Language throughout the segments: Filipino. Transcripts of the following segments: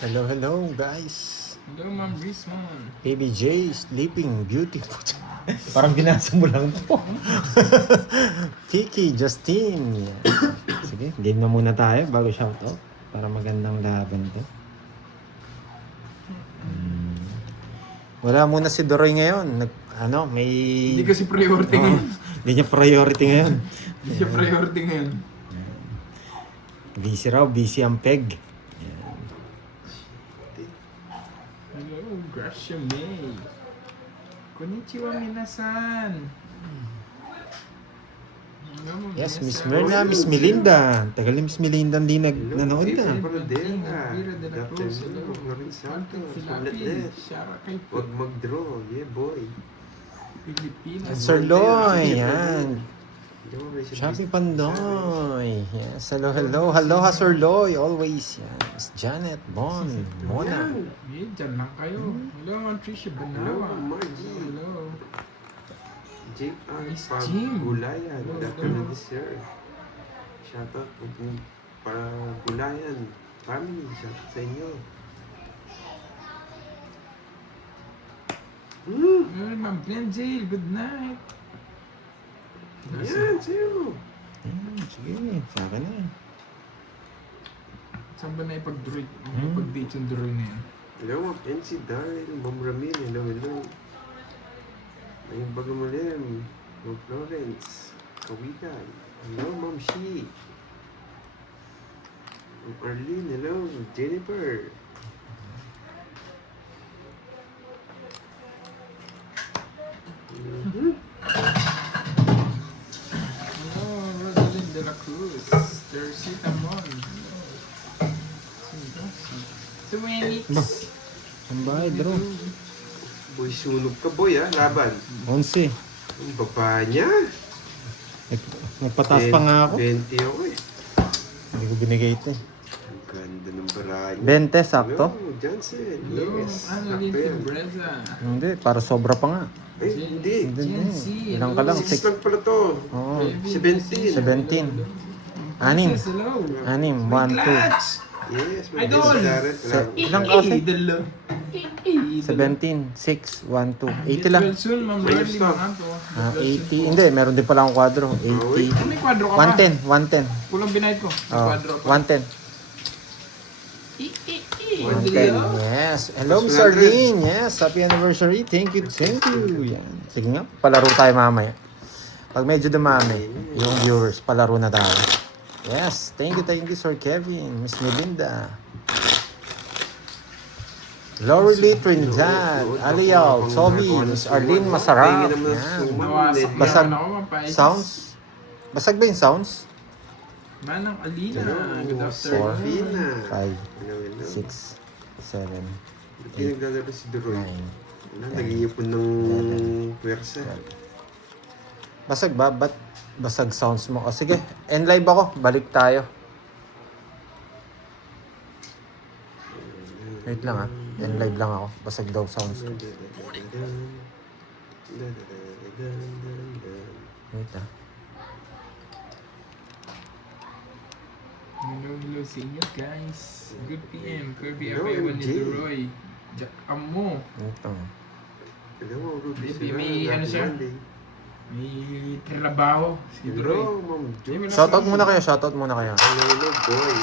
Hello, hello guys. Hello, Ma'am Brisman. Baby J sleeping beautiful. Parang binasa mo lang po. Kiki, Justine. Yan. Sige, game na muna tayo bago shoutout. Para magandang laban to. Wala muna si Doroy ngayon. May... Hindi kasi priority ngayon. Hindi niya priority ngayon. Hindi siya priority ngayon. Busy raw, busy ang peg. Hello, Gracia May. Konnichiwa, minasan. Hello, Ma'am Yes, Miss Vanessa. Merna, Miss Melinda. Tagal ni Miss Melinda hindi nanood na. Elvira de la Cruz. Hello. Martin Filapin. Shara kay Huwag mag-draw. Yeah, boy. Pilipinas. Sir Loy, yan. Di ba, may Shopping Pandoy. Yes, hello, hello. Hello, Sir Loy. Always, yan. Miss Janet, Bon, Mona. Yeah, dyan lang kayo. Hello, Ma'am Tricia Hello, Banawa. Margie. Hello. Jake ang Miss Jim. Pagulayan. Hello, Dr. hello. Sir. Shoutout po Pagulayan. Family, shoutout sa inyo. Hello, Ma'am Glenjale. Good night. Yan, sa'yo. Sige, sa akin na. Saan ba na ipag-date yung draw na yan? Hello, Ma'am NC Daryl. Ma'am Ramin. Hello, hello. Ayun bago malim. Ma'am Florence. Kawigan. Hello, Ma'am Shi. Ma'am Arlene. Hello, Jennifer. Mhm. Hello, Rosalind de la Cruz. Teresita Mon. Hello. Ba? Ang bahay, bro. Boy, sunog ka boy laban. 11. Ang baba niya. Nagpataas pa nga ako. 20 ako eh. Hindi ko binigay ito eh. Ang ganda ng baranya. 20, sakto? Hello, Johnson. Hello, Yes, Annalyn sakto yan. Fibreza. Hindi, para sobra pa nga. Ay, hindi. Hindi, Gen Z, Ilang ka lang? hello. 6 lang pala to. Oo. 17. 17. Anim. Princess, hello. Anim. 1, 2. Clutch! Yes, may Idol! Darren. Ilang kasi? Idol. 17, 6, 1, 2. 80 lang. Well, soon, Ma'am May Riley stock. Manganto. 80. Hindi, meron din pala akong kwadro. 80. May kwadro ka ba? 110. 110. Kulang binayad ko. May Oh, kwadro pa. 110. 110. Yes. Hello, Miss 100. Arlene. Yes. Happy anniversary. Thank you. Thank you. Yan. Sige nga. Palaro tayo mamaya. Pag medyo dumami, yung viewers, palaro na tayo. Yes. Thank you, Sir Kevin. Miss Melinda. Lorely Trinidad. Aliaw. Sobi. Miss Arlene Masarap. Yan. Nawasak Basag- na ako, Ma'am Paisas. Sounds? Basag ba yung sounds? Manang Alina. Good Hello, afternoon. Serfina. 5, Hello, hello. 6, 7, Hindi naglalaro si Duroy. 9. Wala, nag-iipon ng pwersa. Basag ba? Ba't basag sounds mo? O sige, end live ako. Balik tayo. Wait lang end live lang ako. Basag daw sounds ko. Wait Hello sa inyo, guys. Good PM. Kirby Hello, Abewa ni MJ. Duroy. Jack Amo. Wait lang. Hello, Ruby. Baby, Sila, may ano Happy siya? Monday. May trabaho si Duroy. Hello, Ma'am Jo. Shoutout muna kayo. Shoutout muna kayo. Hello, hello, boy.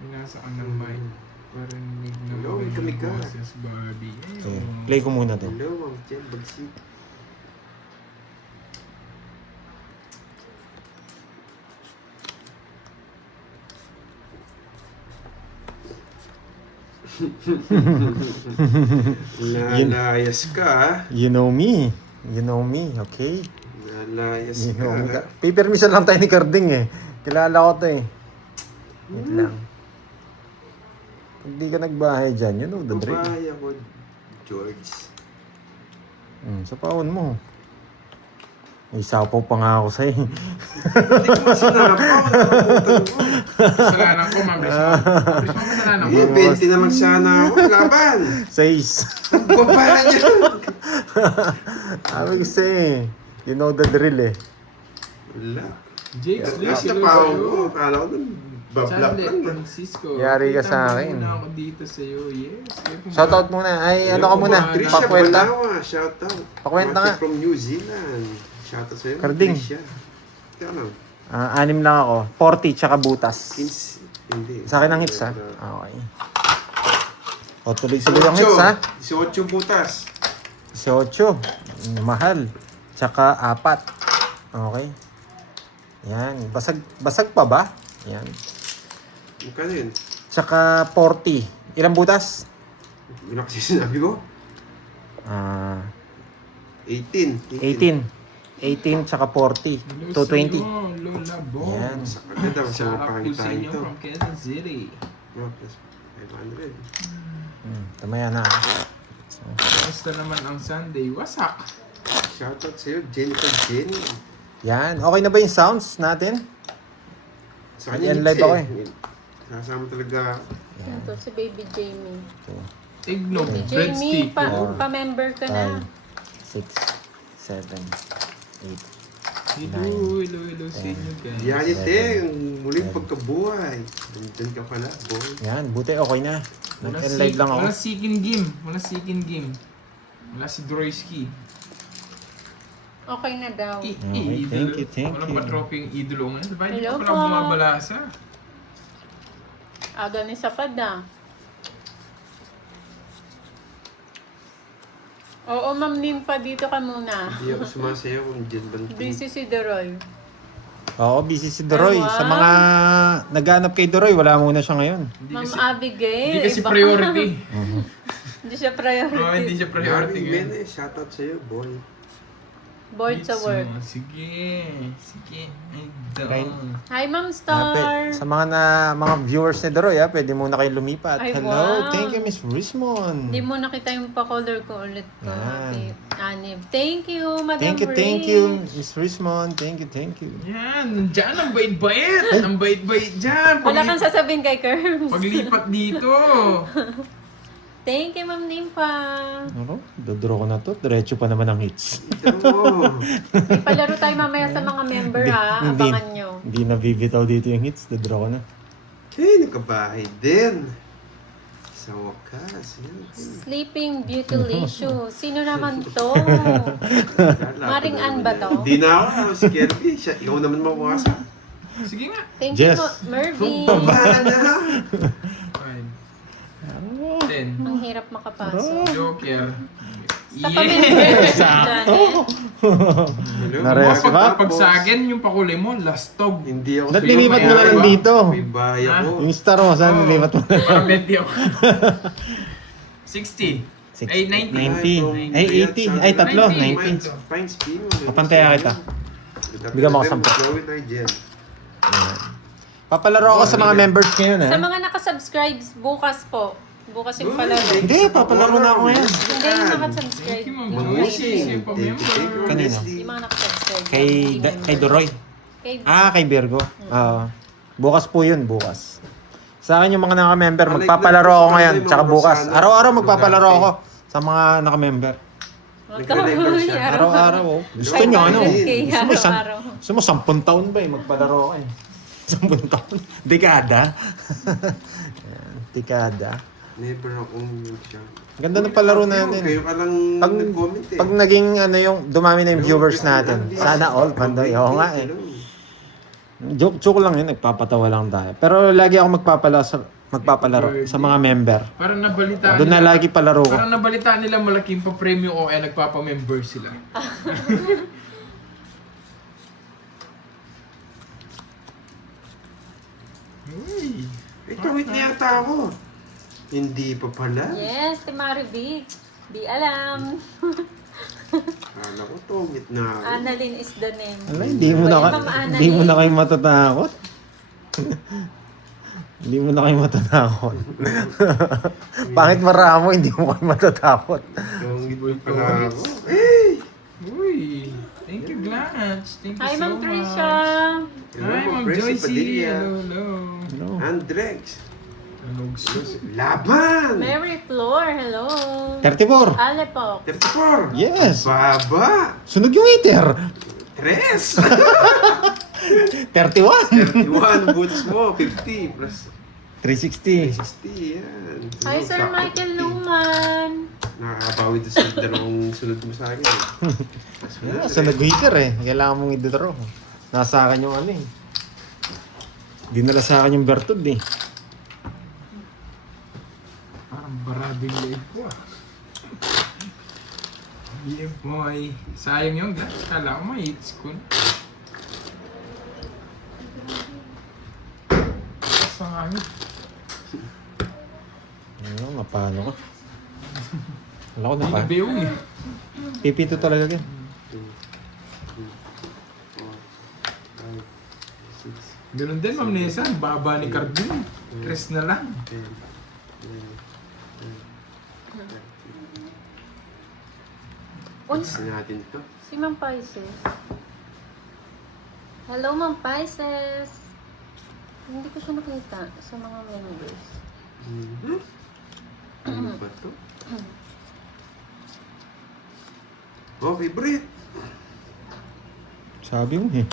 May nasa ka ng mic. Parang Hello, may kamika. boses, Barbie. Okay. Play ko muna to. Hello, Ma'am Jen. Bagsik. Nalayas ka, ha? You know me. You know me. Okay? Nalayas You ka, know me. ha? Pay permission lang tayo ni Carding eh. Kilala ko to eh. Wait lang. Pag di ka nagbahay dyan, you know the drill. Babae ako, George. Sa paon mo. May sapaw pa nga ako sa'yo. Hindi ko masinapaw. Nakakabutan ko. Kasalanan ko, Ma'am Brisman. Ma'am Brisman, kasalanan ko. Eh, 20 naman sana ako. Laban. 6. Babae niya. Sabi kasi, you know the drill eh. Wala. Jake Last Slick, na pa ako. Akala ko nun, bablock Charlotte lang. Francisco. Yari ka sa Kita mo akin. muna ako dito sa'yo. Yes. Shoutout muna. Ay, ano ka muna? Trisha Pakwenta. Balawa, shoutout. Pakwenta nga. From New Zealand. Shoutout sa'yo. Karding. Trisha. Ikaw lang. 6 lang ako. 40 tsaka butas. Hindi. Sa akin ang hits, ha? Okay. O, tuloy-tuloy ang hits, ha? 18 butas. 18. Mahal. Tsaka 4. Okay. Yan. Basag pa ba? Yan. Magkano yun? Tsaka 40. Ilang butas? Yun kasi sinabi ko. 18. 18 tsaka 40. 220. Lola Bong. Yan. Sa kaganda, sa Sarap po pangit sa tayo inyo ito. from Quezon City. Plus 500. Tamaya na. Kamusta naman ang Sunday? Wasak. Shoutout sa'yo, Jennifer Jenny. Yan. Okay na ba yung sounds natin? Sa kanya Yan, live hits ako Kasama talaga. Ito, si Baby Jamie. Eggnog, Baby breadstick. Jamie, pa-member ka na. 5, 6, 7, 8. Hello sa inyo guys. Yan ite, ang muling pagkabuhay. Nandun ka pala, boy. Yan. Buti okay na. Nag-live lang ako. Wala second game. Wala si Droyski. Okay na daw. Okay, thank you, thank Walang you. pa-trophy yung idolo nga. Diba hindi Hello pa pala po. bumabalasa? Aga ni Sapad ah. Oo, Ma'am Nympha, dito ka muna. Hindi ako sumasayaw kung dyan banting. Busy si Deroy. Oo, busy si Doroy. Ay, wow. Sa mga naghanap kay Doroy, wala muna siya ngayon. Ma'am Abigail. Hindi kasi iba- priority. Hindi siya priority. Oo, hindi siya priority Gary ngayon. Mene, shoutout sa'yo, boy. Bored sa It's, work. Sige. Ay, Right. down. Hi, Ma'am Star. Sa mga viewers ni Doroy, pwede muna kayo lumipat. Ay, Hello, wow. thank you, Miss Rismon. Hindi mo nakita yung pa-color ko ulit ko. Yan. Anib. Thank you, Madam Thank you, Miss Rismon. Thank you. Yan, nandiyan ang bait-bait. Ang bait-bait dyan. Wala kang sasabihin kay Kerms. Paglipat dito. Thank you, Ma'am Nympha. Ano? Dodoro ko na to. Diretso pa naman ang hits. Ito mo. Ipalaro tayo mamaya sa mga member ha. Abangan nyo. Hindi na bibitaw dito yung hits. Dodoro ko na. Hey, nakabahay din. Sa wakas. Yan. Sleeping Beautylicious. Sino naman to? Kala ko Maring naman Ann ba yan. to? Hindi na ako. Si Kirby. Ikaw naman mawasa. Sige nga. Thank Jess. you po, Mervy. Bahala na. 5, 10. Ang hirap makapasok. Joker. Sa pamember. Sakto. Hello. Nares ba? Pag sa akin, yung pakulay mo, lastog. Hindi ako Ba't sa'yo, nilipat mo na lang may- dito? May bahay ako. Yung star mo, saan Oo. nilipat mo na? Parang 20 ako. 60. Ay, 90. 90. Ay, 80. Ay, tatlo. 90. 90. Fine spin. Papantaya kita. Bigyan mo ako 10. Chloe Nigel. Papalaro ako sa mga members ngayon, Sa ha? mga nakasubscribe, bukas po. Bukas yung palaro. Hindi, papalaro na ako ngayon. Hindi yung nakasubscribe. Thank you, Ma'am Yung Lucy. rating. Thank you, Kanino? Leslie. Yung mga nakasubscribe. Kay, Hindi kay member. Doroy. Kay Kay Virgo. Bukas po yun, bukas. Sa akin yung mga naka-member, magpapalaro ako ngayon, tsaka bukas. Araw-araw magpapalaro ako sa mga naka-member. Magkahuli. Araw-araw, oh. Gusto nyo, ano? Okay, Gusto mo, araw-araw. gusto mo 10 taon ba eh, magpalaro ako eh. 10 taon. Dekada. Ayan, dekada. Never akong siya. Ganda ng palaro natin. Kayo ka lang Pag, nag-comment eh. pag naging ano yung dumami na yung viewers natin, sana all, Pandoy. Oo nga eh. Joke lang yun, nagpapatawa lang tayo. Pero lagi ako magpapalaro sa mga member. Parang nabalitaan Doon na lagi palaro ko. Parang nabalitaan nila malaking pa-premium o kaya nagpapa-member sila. Uy. Ito, wait na yata ako. Hindi pa pala. Yes, si Marivic. Di alam. Kala ko tungit na ako. Annalyn is the name. Ala, hindi mo na kayo matatakot. Hindi mo na kayo matatakot. Pangit maramo, hindi mo kayo matatakot. Tungit pa pala ako. Hey! Uy. Thank you, Blanche. Thank you Hi, so Ma'am much. Trisha. Hello, Hi, Ma'am Presi Joycey. Padilla. Hello. Ano? Andrex. Hello. Laban! Mary Flor, hello. 34. Ale po. 34. Yes. Baba. Sunog yung eater. 3. 31. 31 boots mo, 50 plus 360. 60, yan. Hi, Sir Sakto, Michael 50. Luman. Nakakabawi doon sa dalawang sunod mo sa akin. Mas Yeah, so nag-weaker eh. Kailangan mong i-draw. Nasa akin yung ano eh. Dinala sa akin yung Bertud eh. Parang barading live ko ah. Yeah, boy. Sayang yung gas. Kala ko ma-hits ko na. Sa hangin. Ano, napano ka? Wala ko Hindi na napano. bewang eh. Pipito talaga yan. 2, 3, 4, 5, 6, Ganun din, Ma'am Nessa. Ang baba ni Cardin. Tres na lang. 10, 11, 12, Uns, natin ito. si Ma'am Pisces. Hello, Ma'am Pisces. Hindi ko siya nakita sa mga members. Ano ba ito? Oh, favorite! Sabi mo eh.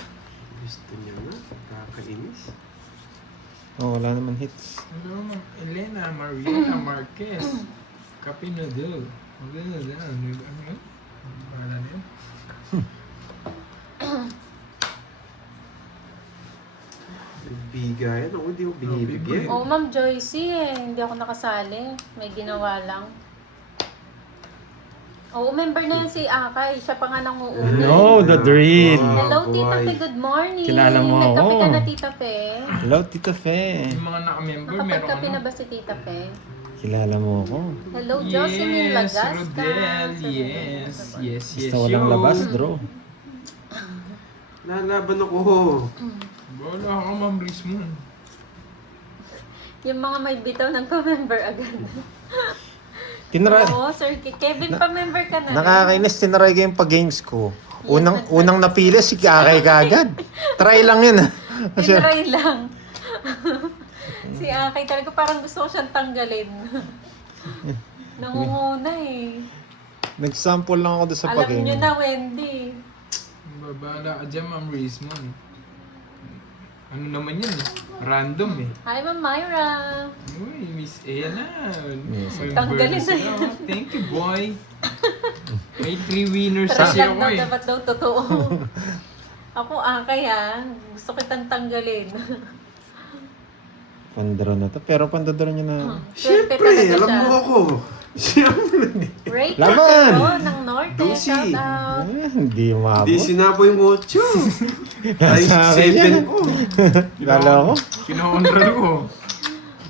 Gusto niya nga. Kakainis. Oh, wala naman hits. Hello, Ma'am Elena Mariana Marquez. Capinodel. Maganda na. Ano? Wala na yun. Bigayan. Ako hindi ko binibigyan. Oh, Ma'am Joycey eh. Hindi ako nakasali. May ginawa lang. Oo, member na yan si Akay. Siya pa nga nang uuwi. No, the drill. Hello, boy. Tita Fe. Good morning. Kilala mo Nagkape ako. ka na, Tita Fe. Hello, Tita Fe. Yung mga naka-member, meron Nakapagkape na ano? ba si Tita Fe? Kilala mo ako. Hello, Jocelyn Lagasca. Rodel. Yes. Yes, yes, Basta walang yo. labas, draw. Lalaban ako. Wala ako, Ma'am Rismon. Yung mga may bitaw nagpa-member agad. Tinry. Oo, Sir Kevin, pa-member ka na. Nakakainis, tinry ko yung pag-games ko. Unang Yes, unang napili si Kakay kagad. Try lang yun ah. Kasi, Tinry lang. Si Akay talaga parang gusto ko siyang tanggalin. Nangunguna eh. nag-sample lang ako doon sa Alam pag-game. nyo na, Wendy. Babala ka dyan, Ma'am Rismon. Ano naman yun eh? Random eh. Hi, Ma'am Myra. Uy, Miss Ena. May Tanggalin birds na na. Thank you, boy. May 3 winners Try kasi lang ako daw, eh. dapat daw totoo. Ako, Akay ha. Gusto kitang tanggalin. Pandara na to. Pero pandadara niya na. Swerte Siyempre, talaga alam siya. mo ako. Siyempre. Ray Laban! Castro ng Norte. Dusi. Shout out. Hindi umabot. Hindi sinabo yung 8. Ay, Nasa akin yan. 7 ko. Lala ko. Kinakontrol ko.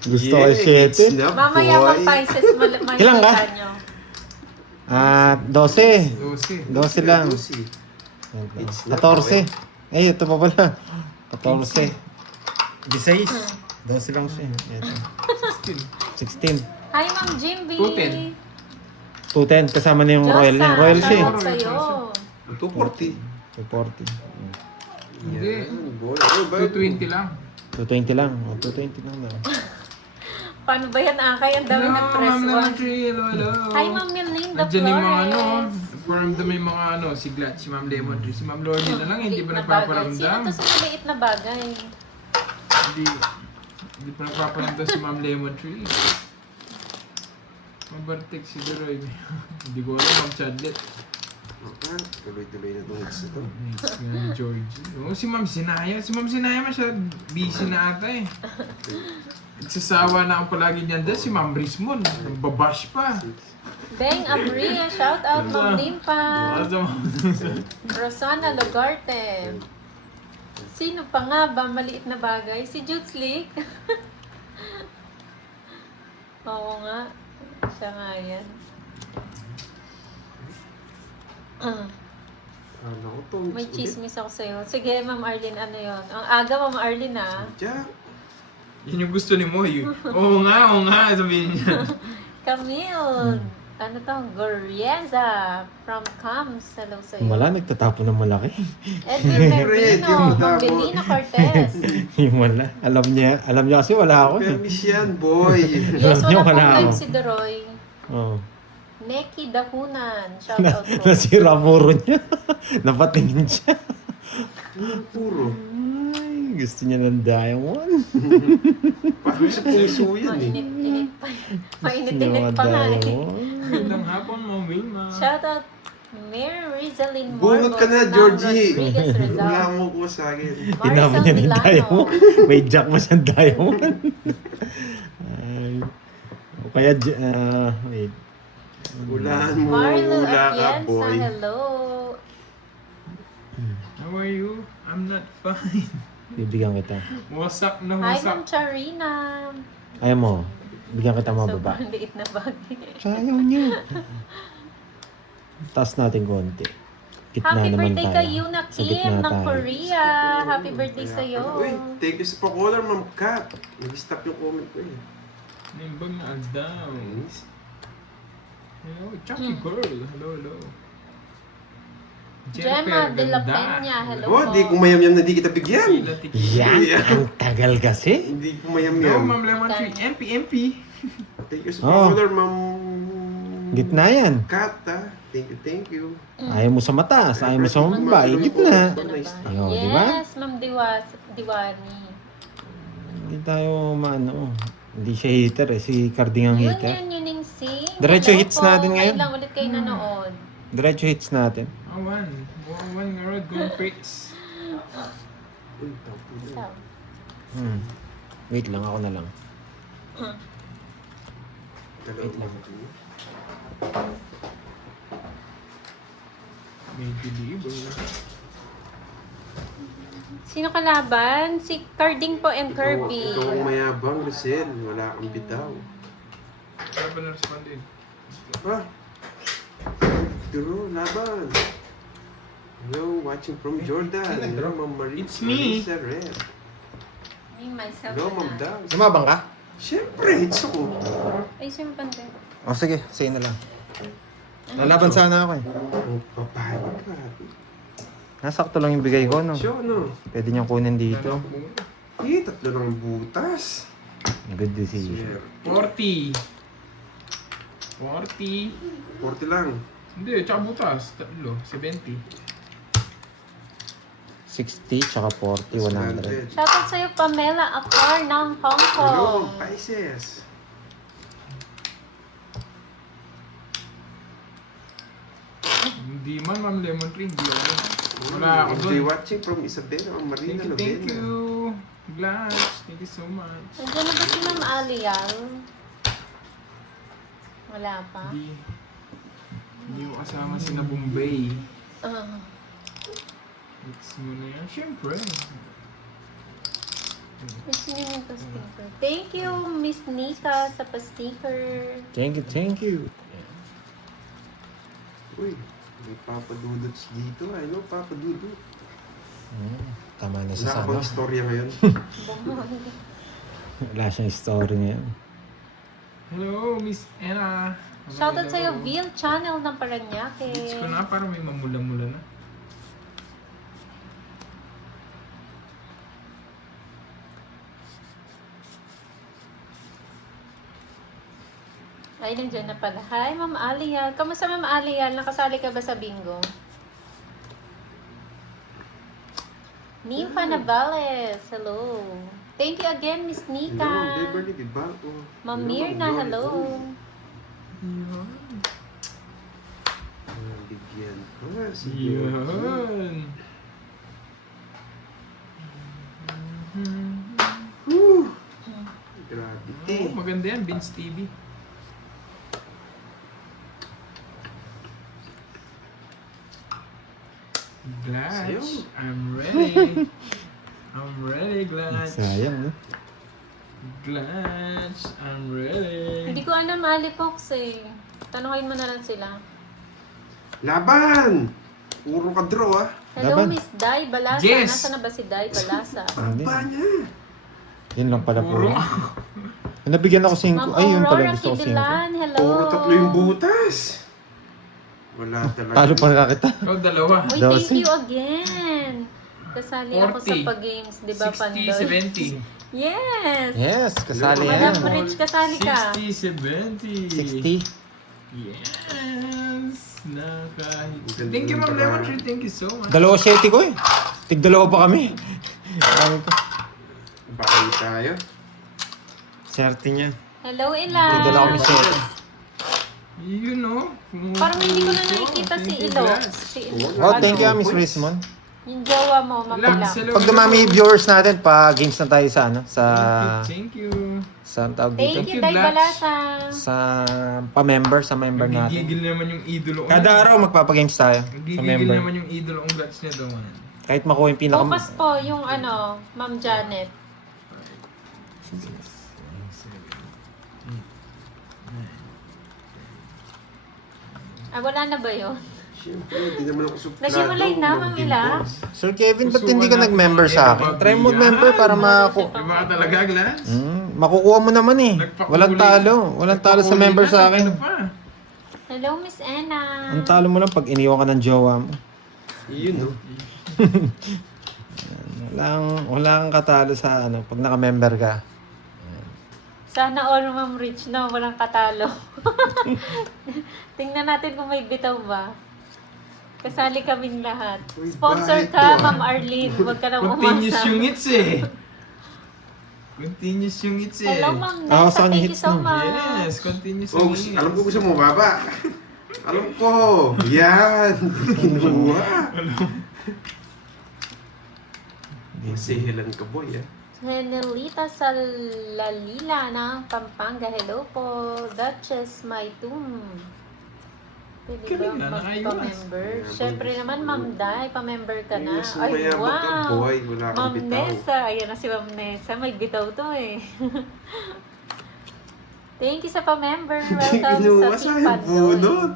Gusto ko 7. Mamaya Ma'am Pisces, Ilan ka? makikita nyo. 12. 12. 12 lang. 14. It's not Eh, ito pa pala. 14. 16. 12 lang siya. Ito. 16. Hi, Ma'am Jimby. 210. 210. Kasama na yung Royal niya. Josa, Royal siya. shoutout sa'yo. 240. 240. Hindi. Yan, boy. Ano ba? 220 lang. 220 lang. 220 lang daw. Paano ba yan, Akay? Ang dami ng press Ma'am Lemon one. Tree. Hello, hello. Hi, Ma'am Melinda Nandiyan yung mga ano. Flores. Paramdam may mga ano. Si Glad, si Ma'am Lemon Tree. Si Ma'am Lordy na lang. Hindi Maliit pa na bagay. nagpaparamdam. Sino to sa maliit na bagay? Hindi pa nagpaparamdam si Ma'am Lemon Tree. Mabartik si Deroy. Hindi ko alam, Ma'am Chadlet. Tuloy-tuloy na itong hits na to. Next nga ni Georgie. Oo, si Ma'am Sinaya. Si Ma'am Sinaya masyad busy na ata eh. Nagsasawa na ang palagi niyan dahil si Ma'am Rismon. Babash pa. Beng Abria, shout out Ma'am Limpa. Asa mo? Rosana Logarte. Sino pa nga ba maliit na bagay? Si Jude Slick. Oo nga. Siya nga yan. Ano ko to? May chismis ako sa'yo. Sige, Ma'am Arlene, ano yon? Ang aga, Ma'am Arlene, ah. Jack. Yun yung gusto ni Moy. Oo nga, sabihin niya. Camille. Ano to? Gorienza. From Cams. Hello sa'yo. Wala, nagtatapon ng malaki. Edwin Red, Mervino. yung Ma'am damo. Belina Cortez. Yung wala. Alam niya kasi wala ako. eh. Permis yan, boy. Yes, Niyo, wala wala pong live ako. si Deroy. Oh. Neki Dahunan. Shout out po. Nasira puro niya. Napatingin siya. Puro. Gusto niya ng diamond. Parang sa puso yan eh. Mainit-init pa. Gusto niya Mainit-init mga pa nga eh. diamond. Magandang hapon, Ma'am Wilma. Shoutout Mary Rizalyn Bunot ka na, Marcos ng Georgie. Rodriguez Rizal. Wala mo ko sa akin. Tinapon niya ng Milano. diamond. May jack mo siyang diamond. Ay. O kaya, wait. Ulaan mo. Marlo Ula ka, Atienza, boy. hello. How are you? I'm not fine. Bibigyan kita. Wasak na Hi, wasak. Ma'am Charina. Ayaw mo. Bigyan kita mga baba. Sobrang liit na bagay. Sayaw niya. Taas natin konti. Gitna Happy naman birthday tayo. kay Yuna Sa Kim gitna ng tayo. Korea. Happy birthday sa'yo. Uy, thank you sa pa-caller, Ma'am Kat. Nag-stop yung comment ko eh. Nimbag na down. Nice. Hello, Chucky girl. Hello, hello. Gemma de la ganda. Peña, hello Oh, po. di kumayam-yam na di kita bigyan. Sila tiki. Yan! Ang tagal kasi. Hindi Hello, kumayam-yam. Ma'am Lemon Tree. MP. Thank you sa Oh. pa-caller, Ma'am Gitna yan. Kat, ah. Thank you. Ayaw mo sa mataas, ayaw mo sa mababa. Gitna. Ayun, di ba? Yes, Ma'am Diwani. Hindi tayo maano. Hindi siya hater eh. Si Carding ang Yun hater. yun yung sing. Diretso Hello hits po. natin ngayon. Ngayon lang ulit kayo nanood. Diretso hits natin. Awan. Buwan nga road. Go Fritz. Uy, tapo na. So, Wait lang, ako na lang. Wait lang. May deliver. sino kalaban? Si Carding po and Kirby. Ikaw ang mayabang, Lucel. Wala kang bitaw. Wala ba na-respond din? Ha? Duro, laban. Hello, watching from Jordan. Hello, Ma'am Marie. It's me. Marisa Red. Me, myself, Hello, Ma'am na. Daw. Sumabang ka? Siyempre, hits ako. Ay, sino pante? O sige, say na lang. Lalaban sana ako eh. Ang papayag ka. Nasakto lang yung bigay ko, no? Siya, ano? Pwede niyang kunin dito. Eh, tatlo ng butas. Good decision. Share. 40. 40 lang. Hindi, tsaka butas. Tatlo. 70. 60, tsaka 40, 100. Shoutout sa'yo, Pamela Akar ng Hong Hello, Kong. Pisces. Hindi man, Ma'am Lemon Tree. Hindi ako. Wala ako Enjoy doon. watching from Isabela, ang Marina Thank Lovena. you. Blanche, thank you so much. Nandiyan na ba si Ma'am Alial? Wala pa? Hindi mo kasama si na Bombay. Ah. It's mo na yan. Siyempre. Gusto niyo yung pa-sticker. Thank you, Miss Nika, sa pa-sticker. Thank you. Uy, may papadudots dito. Ano, papadudot? Tama na Wala sa ka sana. bang istorya ngayon? Wala siyang story ngayon. Hello, Miss Anna. Shoutout sa'yo, Bill Channel ng Paranaque. Beach ko na, parang may mamula-mula na. Ay, nandiyan na pala. Hi, Ma'am Alial. Kamusta, Ma'am Alial? Nakasali ka ba sa bingo? Nympha Navales, hello. Thank you again, Miss Nika. Hello, Beverly Vivanco. Ma'am Mirna, hello. Bigyan ko. Sige. Yun. Whew. Grabe. Oh, maganda yan, Vince TV. Glatch, Sayo. I'm ready. I'm ready, Glatch. Sayang, no? Glatch, I'm ready. Hindi ko alam Alipox eh. Tanungin mo na lang sila. Laban! Puro ka draw, ah. Hello, Laban. Miss Dai Balasa. Yes. Nasaan na ba si Dai Balasa? Hindi. Ba niya? Yun lang pala Puro. po. Nabigyan ako 5. Ma'am Ay, yun pala Aurora gusto ko 5. Kidilan, hello. Puro tatlo yung butas. Wala talaga. Talo pa na kita. Ikaw dalawa. Uy, Daw thank si- you again. Kasali ako sa 40. pag-games, di ba, 60, Pandoy? 70. Yes! Yes, kasali Madam yan. Rich, kasali ka. 60, 70. 60. Yes! Nakahit. Ganda Thank you, ng Ma'am paraan. Lemon Tree. Thank you so much. Dalawa 7 ko eh. Tig dalawa pa kami. Sabi ko, Hindi tayo. Swerte niya. Hello, Ila. Hindi dala kami set. Yun no. Parang hindi ko na nakikita si Ilo. Si Ilo. Oh, thank you, Miss Rismon. Yung jowa mo, mapula. Pag dumami yung viewers natin, pa-games na tayo sa ano, Thank you. sa tawag dito. Thank you, Thank you, Day Balasa. Sa pa-member, sa member natin. Nagigigil naman yung idolo ko. Kada araw magpapa-games tayo sa Nagigigil member. naman yung idolo kong guts niya doon. Kahit makuha yung pinaka... Focus po yung ano, Ma'am Janet. Ah, wala na ba yun? Siyempre, hindi naman ako suplado. Naghiwalay na, Ma'am Ila. Sir Kevin, ba't hindi ka nag-member sa akin? Try mo mag-member para Yung mga talaga, Glass. makukuha mo naman eh. Walang talo. Walang talo sa member sa akin. Hello, Miss Anna. Ang talo mo lang pag iniwan ka ng jowa mo. Yun, no? Walang katalo sa ano, pag naka-member ka. Sana all, Ma'am Rich, no? Walang katalo. Tingnan natin kung may bitaw ba. Kasali kaming lahat. Uy, Sponsor bakit ka, to, ah? Ma'am Arlene. Huwag ka nang Continuous umasa. yung hits eh. Continuous yung hits eh. Hello, Ma'am Ako Nessa. sa kanya Thank you hits so na. much. Yes, continuous Oh, yung hits. alam ko gusto mo baba. Alam ko. Yan. Kinuha. Masihilan ka, boy, ah. Henelita Salalila ng Pampanga. Hello po. Duchess Maitum. Pwede ba Galing na, nakayos. magpa-member? Siyempre naman, Ma'am Day, pa-member ka na. Mas Ay, mayabang ka, wow. boy. Wala kang Ma'am bitaw. Nessa. Ayan na si Ma'am Nessa. May bitaw to eh. Thank you sa pa-member. Welcome Kinuha sa sa Tipad bunot.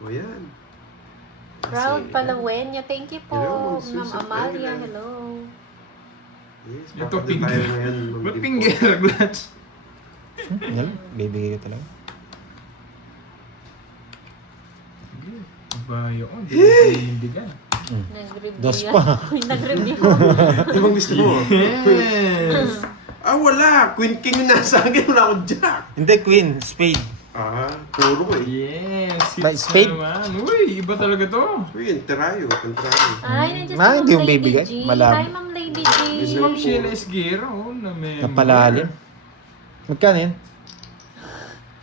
O yan. Proud Palawenyo. Thank you po. Hello, Ma'am Susan Amalia. Aguilar. Hello. Yes, Ito, baka pinggir. tayo ngayon. Ba't mag-deport. pinggir, Glass? Yan, bibigay ko talaga. Bayo ko, hindi ko panindigan. Nag-review Dos yan. pa. Nag-review. Di bang gusto mo? Yes! Ah, wala. Queen King yung nasa akin. Wala akong jack. Hindi, Queen. Spade. Ah, puro ko eh. Yes! By hits spade? na naman. Uy, iba talaga to. Uy, yung tirayo. Yung tirayo. Ay, nandiyan si Ma, Ma'am hindi yung Lady bibigay. G. Malabo. Hi, Ma'am Lady G. Si Ma'am Sheila Esguero, na member. Napalalim. Magkano yun?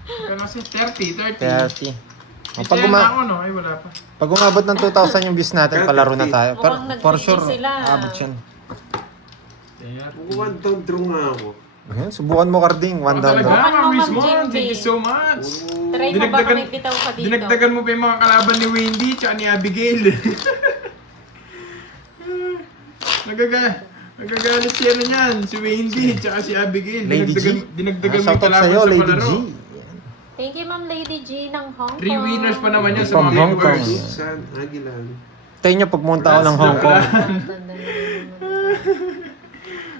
Kano kasi 30. 30. May Pag, tela ako, no? Ay, wala pa. pag umabot ng 2,000 yung views natin, palaro na tayo. Mukhang For nag-busy sure, sila. abot yan. 30. One down draw nga ako. Ayan, subukan mo, Carding. One Oh, down talaga, daw. Subukan mo, Ma'am Ma'am Rizmon. Jimby. Thank you so much. Puro. Try mo ba Dinagdagan- kami bitaw ka dito? Dinagdagan mo pa yung mga kalaban ni Wendy tsaka ni Abigail. Nagagalit siya na yan, si Wendy tsaka si Abigail. Lady G. Dinagdagan mo yung Shoutout kalaban sa'yo, sa Lady palaro. G. Thank you, Ma'am Lady G ng Hong Kong. 3 winners pa naman yan sa From mga Hong Kong. members. San Aguilan. Tayo nyo, pagmunta ako ng Hong Kong.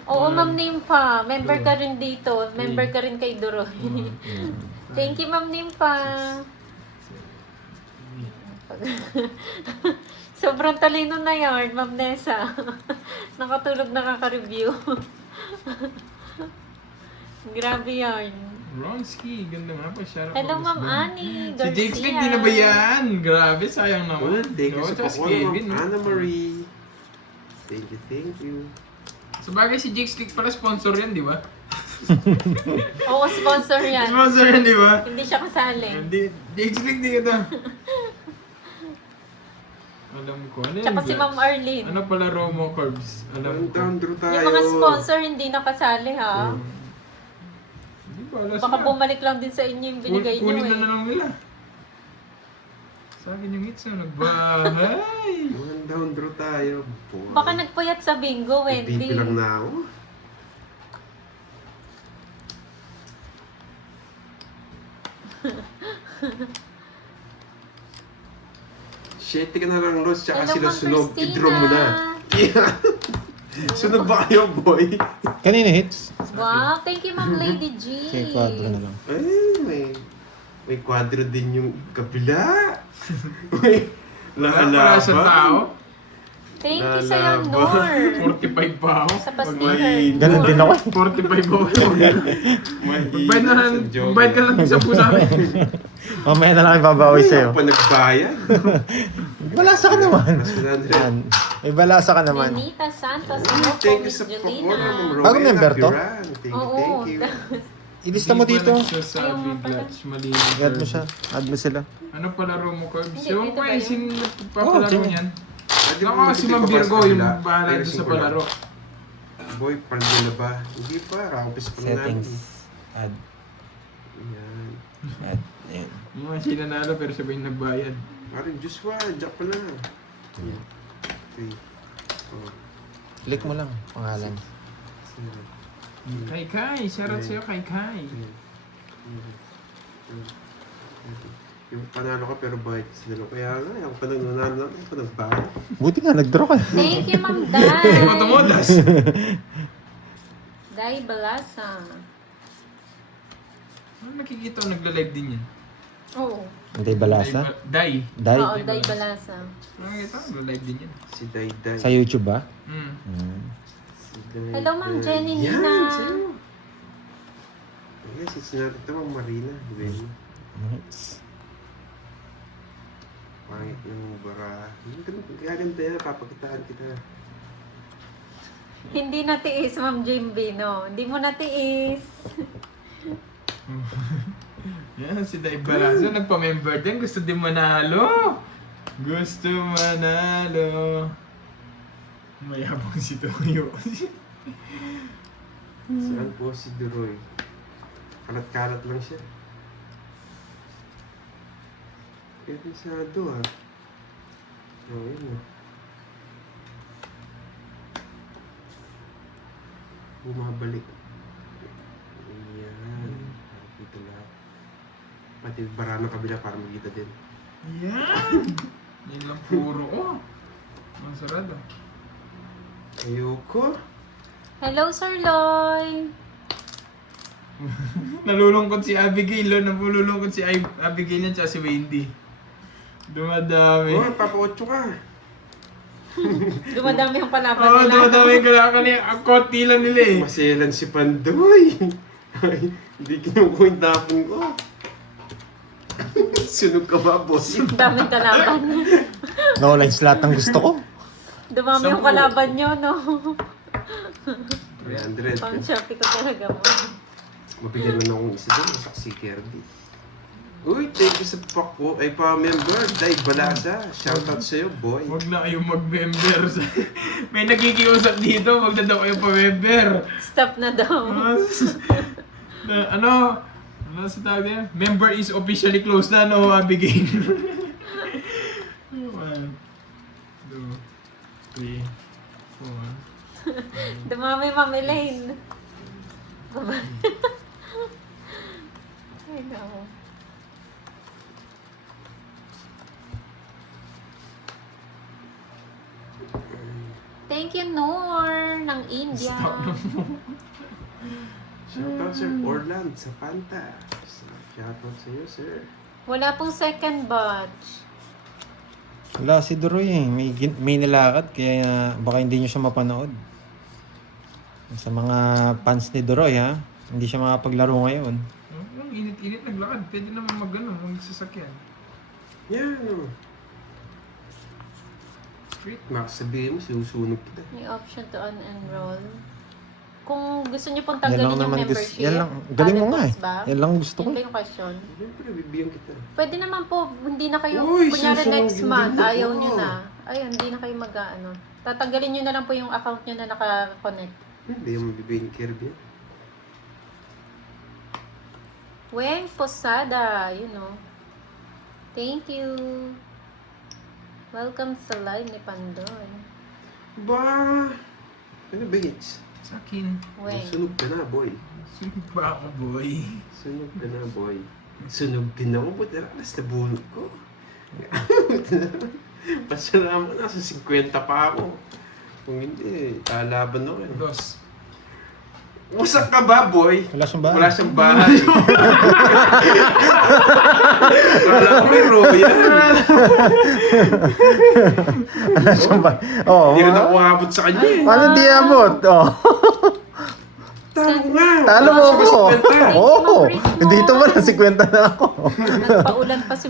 Oo, Ma'am Nympha. Member ka rin dito. Member ka rin kay Doroy. Thank you, Ma'am Nympha. Sobrang talino na yarn, Ma'am Nessa. Nakatulog nakaka-review. Grabe yarn. Ronski, ganda nga pa. Shout out Hello, Miss Ma'am Ben. Annie Si Garcia. Jake Smith, di na ba yan? Grabe, sayang naman. Thank you Oo, sa tsaka si pakuha, Kevin, Ma'am no? Anna Marie. Thank you. Sa bagay, si Jake Stick pala sponsor yan, di ba? Oo, sponsor yan. Sponsor yan, di ba? Hindi siya kasali. Hindi, Jake Stick, di ka to. Alam ko, ano Tsaka yun, si Glass? Ma'am Arlene. Ano pala Romo Curbs? Alam One ko. down draw tayo. Yung mga sponsor hindi nakasali ha. Hindi ba, alas Baka na. bumalik lang din sa inyo yung binigay nyo Kunin na eh. lang nila. Sa akin yung hits na nagbahay. One down draw tayo. Baka nagpuyat sa bingo, Wendy. Bibilang na ako. Shit, ka na lang, Los. Tsaka Hello, sila Ma'am sunog. Christina. I-draw mo na. Yeah. Sunog ba kayo, boy? Kanino hits? Wow, thank you Ma'am Lady G. Okay, quadro na lang. Ay, may kwadro din yung kabila. May Wala sa tao. Thank you sa your Lalaban. Nor. 45 pa ako. Sa May- pa-sticker. Ganun din ako. 45 ako. Magbayad na lang. Magbayad ka lang sa pusa amin. Mamaya na lang ibabawi sa'yo. Pa nagbayad. Wala sa ka naman. Mas 100. Yan. May balasa ka naman. Nenita Santos. Hello po, Thank you Miss sa popcorn, Julina. Ma'am Rowena Bago member to? Biran. Thank you, Oo. thank you. Ilista mo dito. Ayaw Nagsasabi, nga pala. Glatch, mali. I-add mo siya. Add mo sila. Ano palaro mo, Corbs? Hindi, Ewan dito ko ba eh, yun? sino Oh, nagpapalaro dyan. niyan? Pwede mo Ako si Ma'am magtitipid Virgo, pa sa yung kabila. bahala doon Ayusin sa ko lang. palaro. Boy, paldo na ba? Hindi pa, rakopis pa namin. Settings. Add. Yan. Add. Ayan. Yung mga sinanalo pero siya ba yung nagbayad? Parang Joshua, jack pala. Okay. Oh, Click mo lang. Pangalan. sige. Kai Kai, shoutout sa'yo Kai Kai. Yung panalo ka pero bayad sa dalawa. Kaya nga, yung pananalo lang, yung panagbayad. Buti nga, nag-draw ka. Thank you, Ma'am Hindi mo Dai. tumudas. Dai Balasa. Ano nakikita ko nagla-live din yan? Oo. Hindi balasa. Dai. Dai. Oo, Dai Balasa. Nakikita ko nagla-live din yan. Si Dayday. Sa YouTube ba? Hmm. Si Dayday. Hello, Ma'am Jenny Yan, Nina. sa'yo. Ayan, si sinabi ito, Ma'am Marina. Well, Nice. pangit ng bara. Gaganda yan, papakitaan kita. Hindi natiis, Ma'am Jimby, no? Hindi mo natiis. Yan, si Dai Balazo, nagpa-member din. Gusto din manalo. Gusto manalo. Mayabang si Toyo. Saan po si Duroy? Kalat-kalat lang siya. Kaya pisado ah. Oh, yun ah. Bumabalik. Ayan. Dito lahat. Pati bara ng kabila para makita din. Yan! Yan lang puro. Oh! Ang sarado. Ayoko. Hello, Sir Loy. Nalulungkot si Abigail, oh. Nalulungkot si Abigail at si Wendy. Dumadami. Oh, Papa Ocho ka. Dumadami yung palaban Oo, nila. dumadami yung kailangan niya. Ang konti lang nila eh. Maselan si Pandoy. Ay, hindi kinukuha yung tapon ko. Sunog ka ba, boss? Daming kalaban. Nawala yung slot ng gusto ko. Dumami yung Sampu. kalaban nyo, no? 300. Pang Shopee ko talaga mo. Mabigyan na akong isa doon. Masak si Kirby. Uy, thank you sa pako. Ay, pa-member. Dai Balasa. Shoutout sa'yo, boy. Huwag na kayong mag-member. May nakikiusap dito, huwag na daw kayong pa-member. Stop na daw. Ano sa tawag niya? Member is officially closed na, no, Abigail? 1, 2, 3, 4. Dumami, Ma'am Elaine. Ay, no. Thank you, Noor, ng India. Stop na mo. Shoutout, Sir Orland sa Panta. Shoutout sa'yo, sir. Wala pong second batch. Wala si Duroy eh. May nilakad kaya baka hindi nyo siya mapanood. Sa mga fans ni Duroy ha. Hindi siya makapaglaro ngayon. Ang init-init naglakad. Pwede naman magsasakyan. Yan, o. Street. Makasabihin mo, sinusunog kita. May option to unenroll. Kung gusto niyo pong Yan tanggalin lang yung naman membership. yan lang. Galing mo nga eh. ba? Yan lang gusto ko. Yun ba yung question? Siyempre, bibigyan kita. Pwede naman po, hindi na kayo, Uy, kunyari susunod next yung month, dito ayaw ko. nyo na. Ayun, hindi na kayo mag-ano. Tatanggalin nyo na lang po yung account nyo na naka-connect. Hindi yung mabibigyan ni Kirby. Weng Posada, you know. Thank you. Welcome sa live ni Pandoy. Ba? Ano ba hits? Sa akin. Weng. Sunog ka na, boy. Sino ba ako, boy? Sunog ka na, boy. Sunog din ako. Buti na alas na bunot ko. Pasalamat na, sa 50 pa ako. Kung hindi, lalaban ako eh. Dos. Wasak ka ba, boy? Wala siyang bahay. Wala siyang bahay. Wala ko may royal. Wala siyang bahay. Oo. Hindi rin ako umabot sa kanya eh. Paano di abot? Oh. Talo nga. Talo mo Wala ako. siya 50. Oo. Dito mo na 50 na ako. Nagpaulan pa si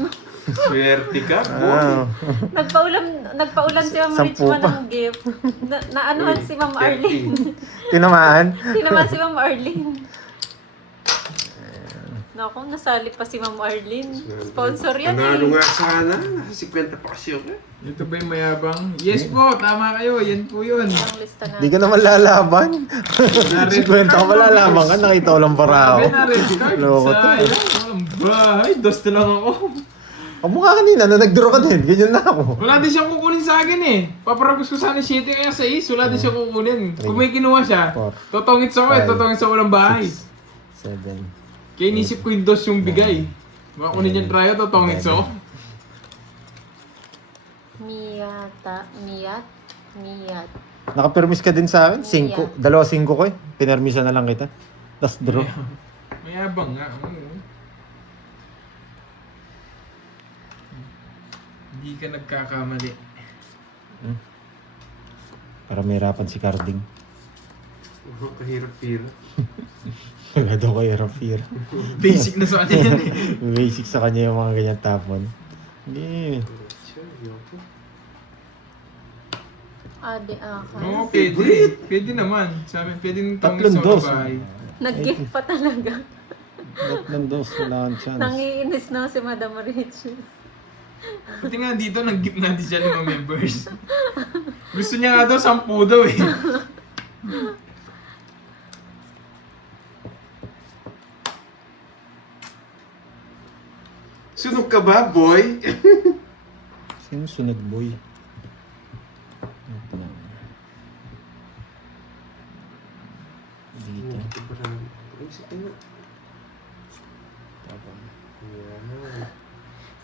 Swerte ka, boy. Wow. Nagpaulam si Ma'am Sampu Richman pa. ng gift. Naanuhan si Ma'am Arlene. Tinamaan? Tinaman si Ma'am Arlene. Naku, nasali pa si Ma'am Arlene. Sponsor yan Panalo eh. nga sana. Nasa 50 pa kasi ako. Ito ba yung mayabang? Yes po, tama kayo. Yan po yun. Ang lista na. Di ka naman lalaban. Si Kwenta ka malalaban ka, nakita ko lang para ako. Sabi na red card. Loko to. Sayang. Walang bahay. Dos na lang ako. Ang mukha kanina, na nag-draw ka din. Ganyan na ako. Wala din siyang kukunin sa akin eh. Paparapos ko sana 7 kaya 6. Wala din siyang kukunin. Kung may kinuha siya, Four. totongit sa ako eh. Five. Totongit sa walang bahay. 7. Kaya inisip ko yung dos yung bigay. Mga kunin yung tryo, totongit sa ako. Miyat. Nakapermis ka din sa akin? 5. Dalawa 5 ko eh. Pinermisa na lang kita. Tapos draw. Mayabang nga. Oo. Hindi ka nagkakamali. Para may hirapan si Carding. Kahirap-hirap. Wala daw kayo Rafir. Basic na sa kanya yan eh. Basic sa kanya yung mga ganyan tapon. Hindi. Siya, yoko. Ade ako. Oo, pwede. Pwede naman. Sabi, pwede nang tongit sa Tatlong dos. bahay. Nag-gift pa talaga. Tatlong dos. Wala kang chance. Nangiinis na si Madam Rich. Pati nga dito, nag-gift natin siya ng mga members. Gusto niya nga daw, 10 daw eh. Sunog ka ba, boy? Sino sunod boy? Ito na. Dito. Ay, sige na. Tapos. Yan.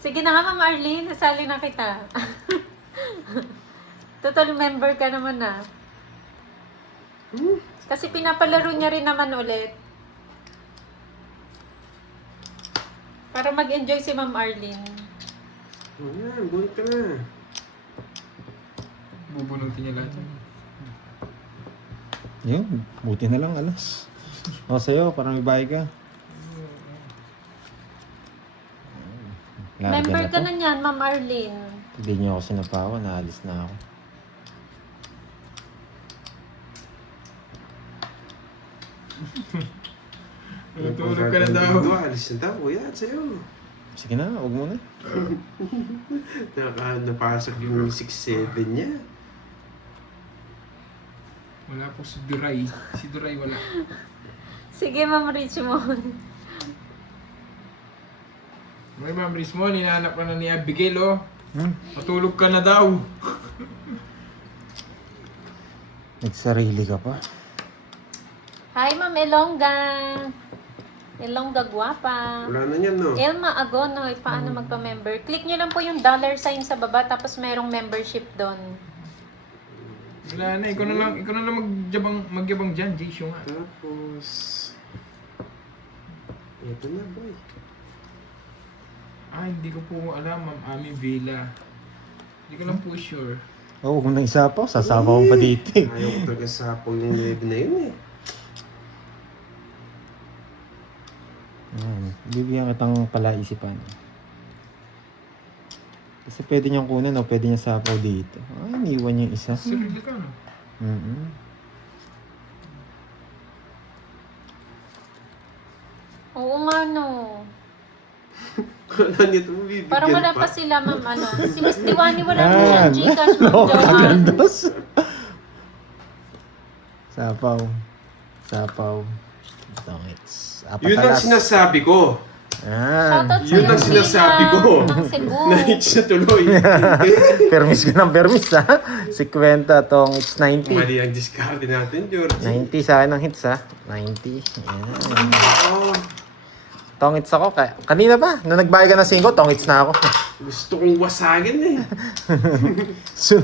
Sige na nga, Ma'am Arlene. Nasali na kita. Total member ka naman na. Kasi pinapalaro niya rin naman ulit. Para mag-enjoy si Ma'am Arlene. Yan, bunot ka na. Bubunutin niya lahat. Yun. Buti na lang alas. O sa'yo, parang may bahay ka. Larga Member na ka to. na niyan, Ma'am Arlene. Hindi niyo ako sinapawan. Naalis na ako. Tulog ka na daw. Alis na daw, kuya. At sa'yo. Sige na, huwag muna. Napasok yung 6-7 niya. Wala po si Duray. Si Duray wala. Sige, Ma'am Richmond. May Ma'am Rismon, hinahanap ka na ni Abigail oh. Hmm? Matulog ka na daw. Nagsarili ka pa. Hi, Ma'am Elongga. Elongga Guapa. Wala na yan, no? Elma Agonoy, paano magpa-member? Click nyo lang po yung dollar sign sa baba, tapos merong membership doon. Wala na, ikaw na lang magyabang dyan, Jason nga. Tapos... Ito na, boy. Ah, hindi ko po alam, Ma'am Ami Villa. Hindi ko lang po sure. Oh, huwag mo na isa pa. Sasama mo pa dito eh. Ayaw ko talaga sa yung live na yun eh. Bibigyan kitang palaisipan. Kasi pwede niyang kunin o pwede niya sapaw dito. Ah, iniwan niya yung isa. Sarili ka, no? Oo nga, no. Kala nito mo bibigyan Parang wala pa sila, Ma'am, ano. Si Miss Diwani, wala po siyang Gcash, Ma'am Joanne. Nakagandos. Sapaw. Sapaw. Tongits. Apat Yun ang alas. sinasabi ko. Yan. Shoutout Yun ang sinasabi ko. ng Cebu. Na-hits na tuloy. Permis ka ng permis ha. 50 tong it's 90. Mali ang discard natin, George. 90 sa akin ang hits ha. 90. Yan. Oh, Tong hits ako. Kanina pa. Nung nagbayad ka ng 5, tong hits na ako. gusto kong wasagin eh. So,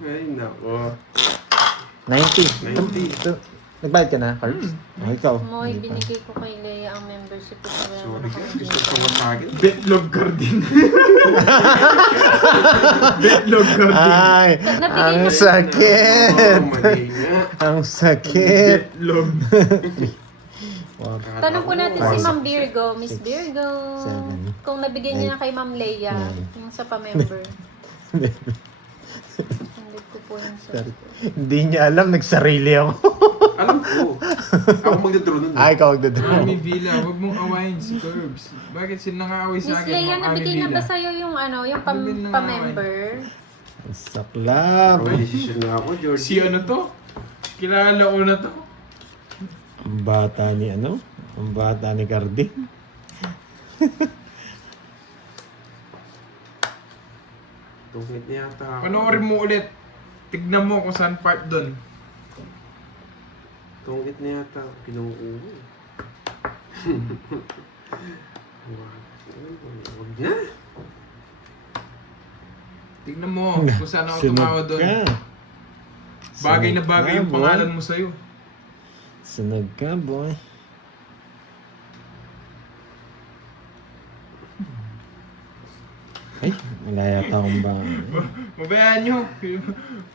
Ay, nako. 90. 90. Nagbayad ka na, Carbs? Oh, ikaw. Moy, Hindi pa. binigay ko kay Leia ang membership ko. Sorry guys, gusto kong wasagin. Betlog Garden. Betlog Garden. Ay, Nabigay ang na- sakit. Oh, mali nga. Ang sakit. Betlog. Tanong po natin si Five. Ma'am Virgo, Miss Six. Virgo. Seven. Kung nabigyan niya na kay Ma'am Leia, Nine. yung sa pa-member. Hindi ko po yung sa... Hindi niya alam, nagsarili ako. Alam ko. Ako magdadraw nun. Ay, ikaw magdadro. Mami Villa, huwag mong awayin si Curbs. Bakit sila nang-aaway Miss sa akin, Leia, Ma'am Ami nabigyan na ba Villa? sa'yo yung ano, yung Nabigyan na pa-member? Saklap. May decision na ako, George. Si ano to? Kilala ko na to. Ang bata ni ano? Ang bata ni Cardi. Tungit niya yata ako. Panoorin mo ulit. Tignan mo kung saan part doon. Tungit niya yata ako. Pinuuwi. Huwag na. Tignan mo kung saan ako tumawa doon. Bagay na bagay yung pangalan mo sa'yo. Sunog ka, boy. Ay, wala yata akong ba. Mabayaan nyo.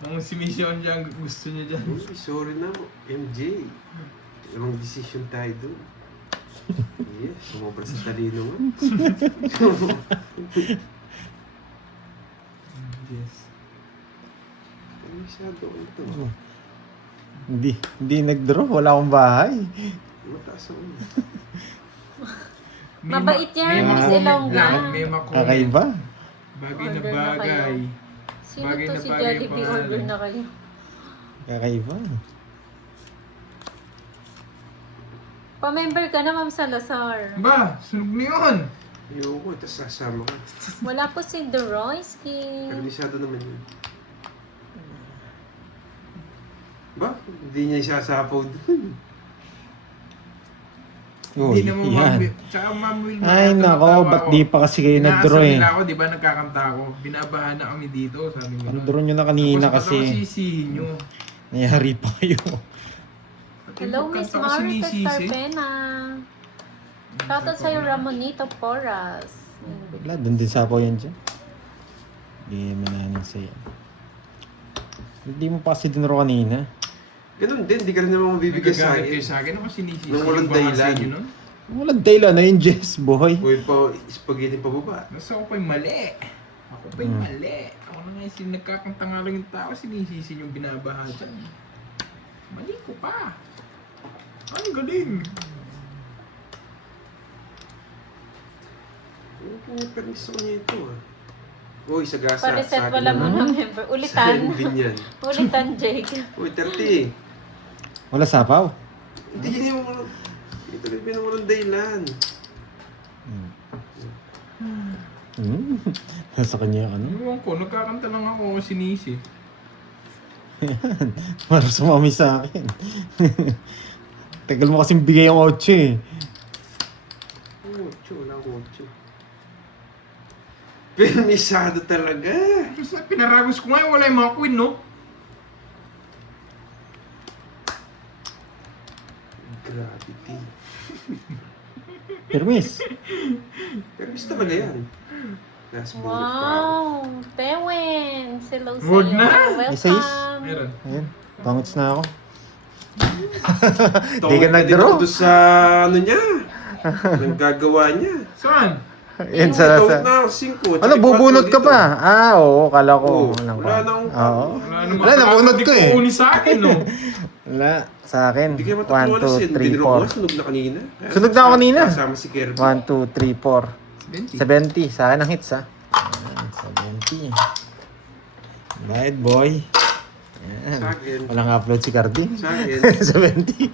Ang si Mission dyan, gusto niya dyan. Uy, sorry na mo. MJ. Wrong decision tayo doon. Yes, sumobra sa talino nga. Yes. Ay, masyado ito. Hindi nag-draw. Wala akong bahay. Mataas ako. Mabait yan, may Miss makomment Ilongga. lang, may makomment. Kakaiba. Bagay na Order na bagay. kayo. Sino Bagay to na si bagay Jollibee? pangalan. Order na kayo. Kakaiba. Pa-member ka na, Ma'am Salazar. Ba, sunog na yun. Ayoko, tapos sasama ka. Wala po si The Royski. Karnisado naman yun. Ba? Hindi niya isasapaw doon. Uy, Hindi naman yan. Tsaka Ma'am Will, Ay, nakakatawa nako. ako. Ba't di pa kasi kayo nag-draw eh? Inaasar nila ako, di ba nagkakanta ako. Binabahan na kami dito, sabi mo. Ang draw nyo na kanina Tapos kasi. sisihin nyo. Nangyari pa kayo. Hello, Miss Pagkanta ko Marta sinisisi. Starpena. Shoutout sa'yo, Ramonito Porras. Wala, dun din sapaw yan dyan. Hindi mananin sa'yo. Hindi mo pa kasi dinro kanina. Ganun din, di ka rin naman mabibigay sa Nagagalit kayo akin. sa akin, ako sinisisi. Nung walang Yung bahasa dahilan. nyo nun. Walang dahilan na yung Jess, boy. Pwede pa spaghetti pa baba. Nasa ako pa'y mali. Ako pa'y mali. Ako na nga yung nagkakanta nga lang yung tao, sinisisi yung binabaha dyan. Mali ko pa. Ang galing. Ano pinipermis ko niya ito ah? Uy, sagasa. Pa-reset wala mo na member. Sa Ulitan. akin din yan. Ulitan, Jake. Uy, 30. Wala sapaw. Hindi niya mo walang... Ito rin walang dahilan. Nasa kanya ano? Ewan ko, nagkakanta lang ako sinisi. Para sumami sa akin. Tagal mo kasing bigay yung 8 eh. Ocho, wala akong ocho. Permisado talaga. Kasi pinaragos ko ngayon, wala yung mga queen, no? Gravity. Permis. Permis talaga yan. Last bullet pa. Wow! Tewen! Hello sa'yo. Huwag na! Welcome! Meron. Ayun, pangits na ako. Ito, Di ka nag-draw. Dito sa ano niya. Ang gagawa niya. Saan? Yan sa... Ito na, 5. Ano, bubunot ka pa? Ah, oo, kala ko. Oo, Walang wala pa. na akong Oo. naman. Wala, nabunod ko eh. Hindi sa akin, no? Wala, sa akin. Hindi kayo 1, matakuha na 2, 3, Biniro ko, 4. sunog na kanina. Kaya Sunog na ako kanina. Kasama si Kirby. 1, 2, 3, 4. 70. Sa akin ang hits, ha? Ayan, 70. Right, boy. Ayan. Sa akin. Walang upload si Cardi. Sa akin. 70.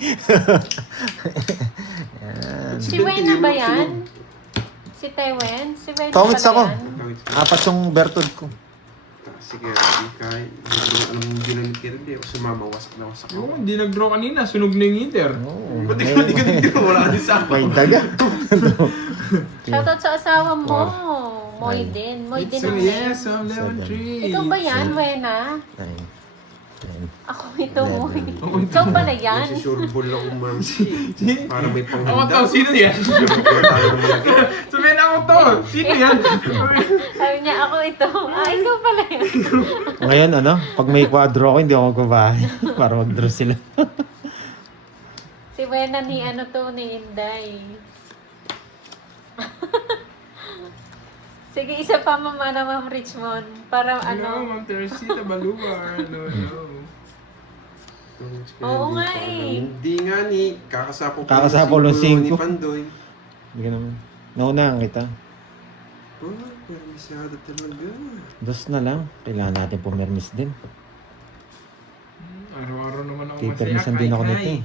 Si Wena ba yan? Si Tewen? Si Wena Tongits pala ako. yan? Apat yung bertod ko. Si Kirby. Kahit alam mo din ang Kirby. Sumama, wasak na wasak Oo, ako. hindi nag-draw kanina. Sunog na yung Inter. Oo. Ba't di ka nagdito? Wala ka din sa May daga. Shoutout sa asawa mo. Moy din. Moy din So ang yes, name. I'm Lemon Tree. Ikaw ba yan, Wena? 9. Ako ito, Moy. Eleven. Ikaw pala yan? Nasa sure ball akong mamsi. Para may Ako panghanda. to, sino yan? Kaya tayo malaki. Sabihin ako to, sino yan? Sabi niya, ako ito. Ah, ikaw pala yan. Ngayon, ano? Pag may quadro ako, hindi ako magbabahay. Para mag-draw sila. Si Wena ni ano to, ni Inday. Sige, isa pa Ma'am Richmond. Para Hello, ano. Ma'am Teresita Baluar. Hello. Oo nga eh. Hindi nga ni. Kakasapo Kakasapo ng ni 5. Pandoy. Hindi ka naman. Naunaan kita. Oh, permisyado talaga. Dos na lang. Kailangan natin pumirmis din. Araw-araw naman ako masaya. Pipermisan din ako nito eh.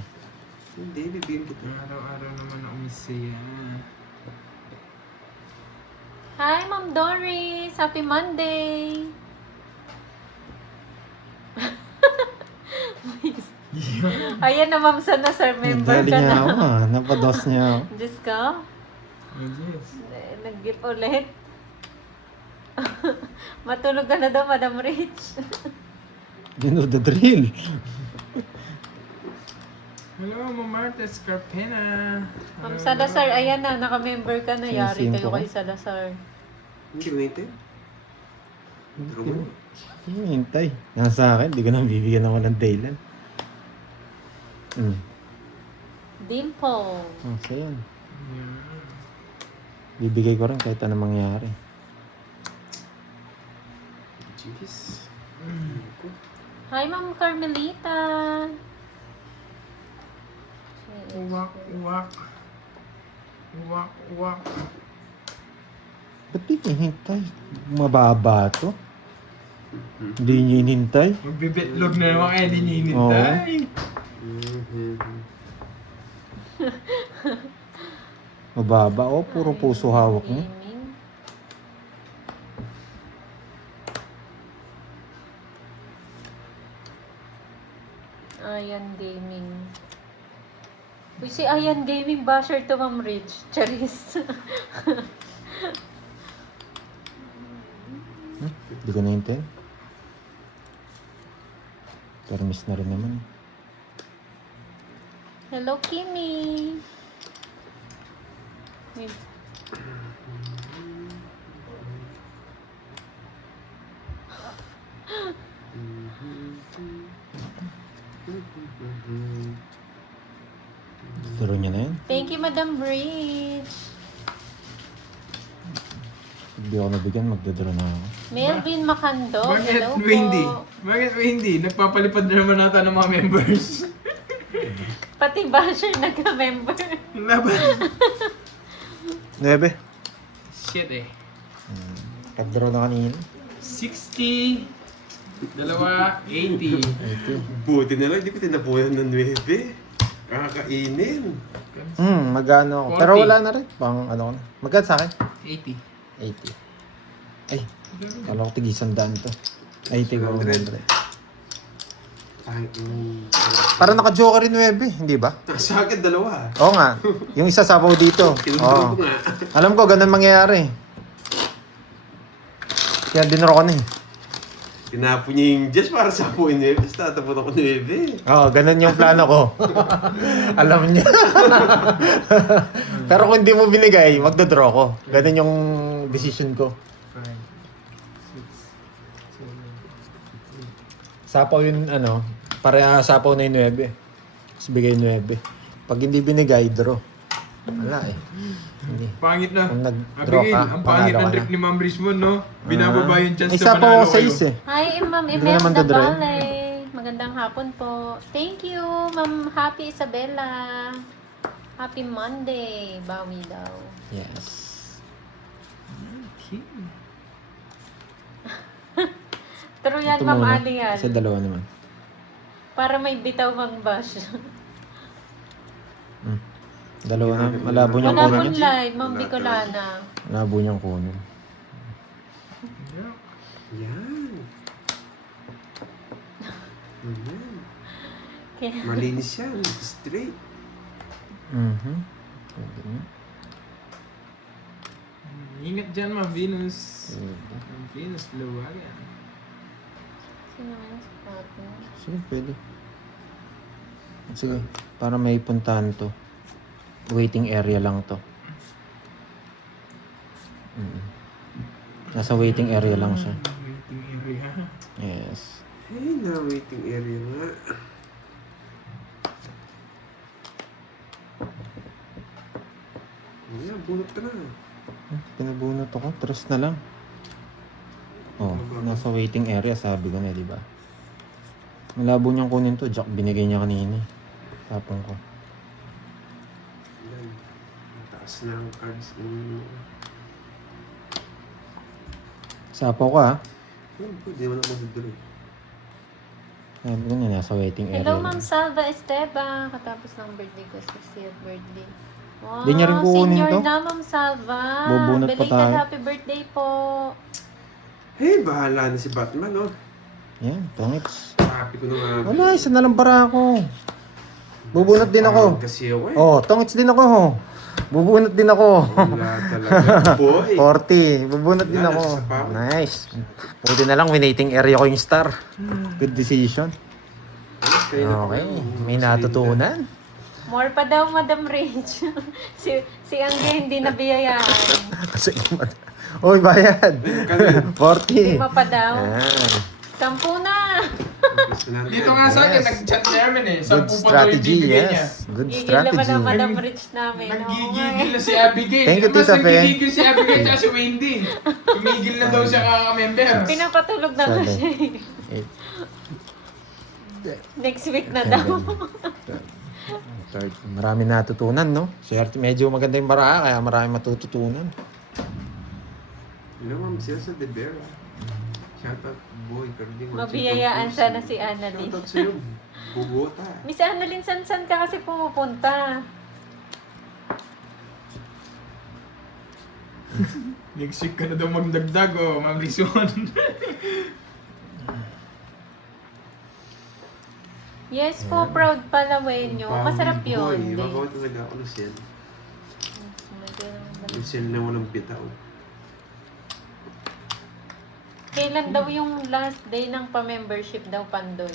Hindi, bibigyan kita. Araw-araw naman ako masaya. Hi, Ma'am Doris. Happy Monday. Ayan na, Ma'am Sana, sir. Member Nadali ka niya na. ako Napados niya ako. Diyos ka. Oh, yes. Nag-gift ulit. Matulog ka na daw, Madam Rich. Dinudadrill. Hello, Ma'am Marta Scarpena. Ma'am Salazar, ayan na. Naka-member ka na. Yari Sing-sing kayo ko. kay Salazar. Hindi ko naintay. Pero mo. Hintay. Nasa akin. Di ko na bibigyan ako ng daylan. Dimple. Oh, so yan. Yeah. Bibigay ko rin kahit anong mangyari. Jeez. Hi, Ma'am Carmelita. Uwak, uwak. Uwak, uwak. Ba't di hintay? Mababa to. Hindi niya inintay. Magbibitlog na naman kaya di niya inintay. Mababa. Oh, puro puso hawak niya. Gaming. Ayan Gaming. Uy, si Ayan Gaming basher to, Ma'am Rich. Charis. Hindi ko naintay. Permis na rin naman. Hello, Kimi. Wait. Turo niya na yun. Thank you, Madam Bridge. Hindi ako nabigyan, magdodraw na ako. Melvin Macando. Bakit Hello po. Wendy? Bakit Wendy? Nagpapalipad na naman nata ng mga members. Pati basher nagka-member. Laban. 9. Shit eh. Pagdraw na kanina. 60. Dalawa, 80. Buti na lang, hindi ko tinapunan ng 9. Kakainin. Magano ako. Pero 40. wala na rin. Pang ano ko na. Magkano sa akin? 80. 80. Ay, kala ko tig-100 to. 80 ko. 100. Ay, Para naka-joker rin 9, hindi ba? Sa akin, 2. Oo nga. Yung isa sabaw dito. Oo. Kinudurog nga. Alam ko, ganun mangyayari. Kaya dinro ko na eh. Tinapo niya yung Diyos para sa po yung 9. Tapos tatapot ako 9. Oo, ganun yung plano ko. Alam niya. Pero kung hindi mo binigay, magdodraw ko. Ganun yung decision ko. 5, 6, 7, Sapaw yun, ano, para sapaw na yung 9. Tapos bigay 9. Pag hindi binigay, draw. Wala eh. Hindi. Pangit na. Kung nag-draw Abigail, ka, ang pangit panalo ng ka trip na. ni Ma'am Richmond, no? Binababa yung chance May na sapaw panalo ako sa kayo. is eh. Hi, Ma'am Hindi naman Imelda dadry. Vale. Magandang hapon po. Thank you, Ma'am Happy Isabella. Happy Monday. Bawi daw. Yes. Okay. True yan, Ito Ma'am muna. Ali yan. Kasi dalawa naman. Para may bitaw mang bash. Dalawa na. Malabo niyang Wala kunin pong yun. live, Ma'am Bicolana. Malabo niyang kunin. Yeah. Yan. Yan. Kaya- Malinis yan. Straight. Pwede na. Ingat dyan, Ma'am Venus. Ma'am Venus, luwagan. Sino yan sa partner? Sige, pwede. Sige, para may puntahan to. Waiting area lang to. Nasa waiting area lang siya. Waiting area. Yes. Hey, na waiting area nga. Ayan, bunot ka na. Pinabunot ako. 3 na lang. Oh, nasa waiting area sabi ko na, di ba? Malabo niyang kunin to. Jack, binigay niya kanina. Tapong ko. Ayan. Mataas na ang cards. Sapo ko ha. Pwede mo na magduduro. Sabi ko na, nasa waiting area. Hello, lang. Ma'am Salva Esteban. Katapos ng birthday ko, 60th birthday. Wow, Di niya rin kukunin senior to? na, Ma'am Salva. Bubunot pa Belated tayo. happy birthday po. Hey, bahala na si Batman, oh. Yan, thanks. Happy ko na nga. Wala, isa na lang para ako. Bubunot din ako. Kasi ako eh. Oh, tongits din ako. Bubunot din ako. Wala talaga. Boy. 40. Bubunot din Wala, ako. nasa pa ako. Nice. Buti na lang, waiting area ko yung star. Good decision. Okay, may natutunan. More pa daw, Madam Rach. si Angge hindi nabiyayaan. Kasi, oy, bayad. 40. 5 pa daw. Yan. 10 na. Dito nga sa akin, Yes. nag-chat namin eh. Good 10 pa daw yung strategy, bibigay niya. yes. Good Gigil naman strategy. ang Madam Rach namin. Naggigigil na si Abigail. Thank you, Mas Tita Fe. naggigigil si Abigail at si Wendy. Tumigil na daw siya kaka-member. Pinapatulog na nga siya. 8, Next week na daw. 30. Marami natutunan, no? Swerte, medyo maganda yung baraka, kaya marami matututunan. You know, Ma'am Celsa de Vera. Shout out, boy. Carding. Mabiyayaan sana si Annalyn. Shout out sa'yo. Bugota. Miss Annalyn, san ka kasi pumupunta? Next week ka na daw magdagdag oh, Ma'am Lizon. Yes po, proud pala Wenyo. Masarap yun. Boy, Dates. iba talaga ako ng Cel. May ganun. Yung Cel na walang bitaw. Kailan daw yung last day ng pa-membership daw, Pandoy?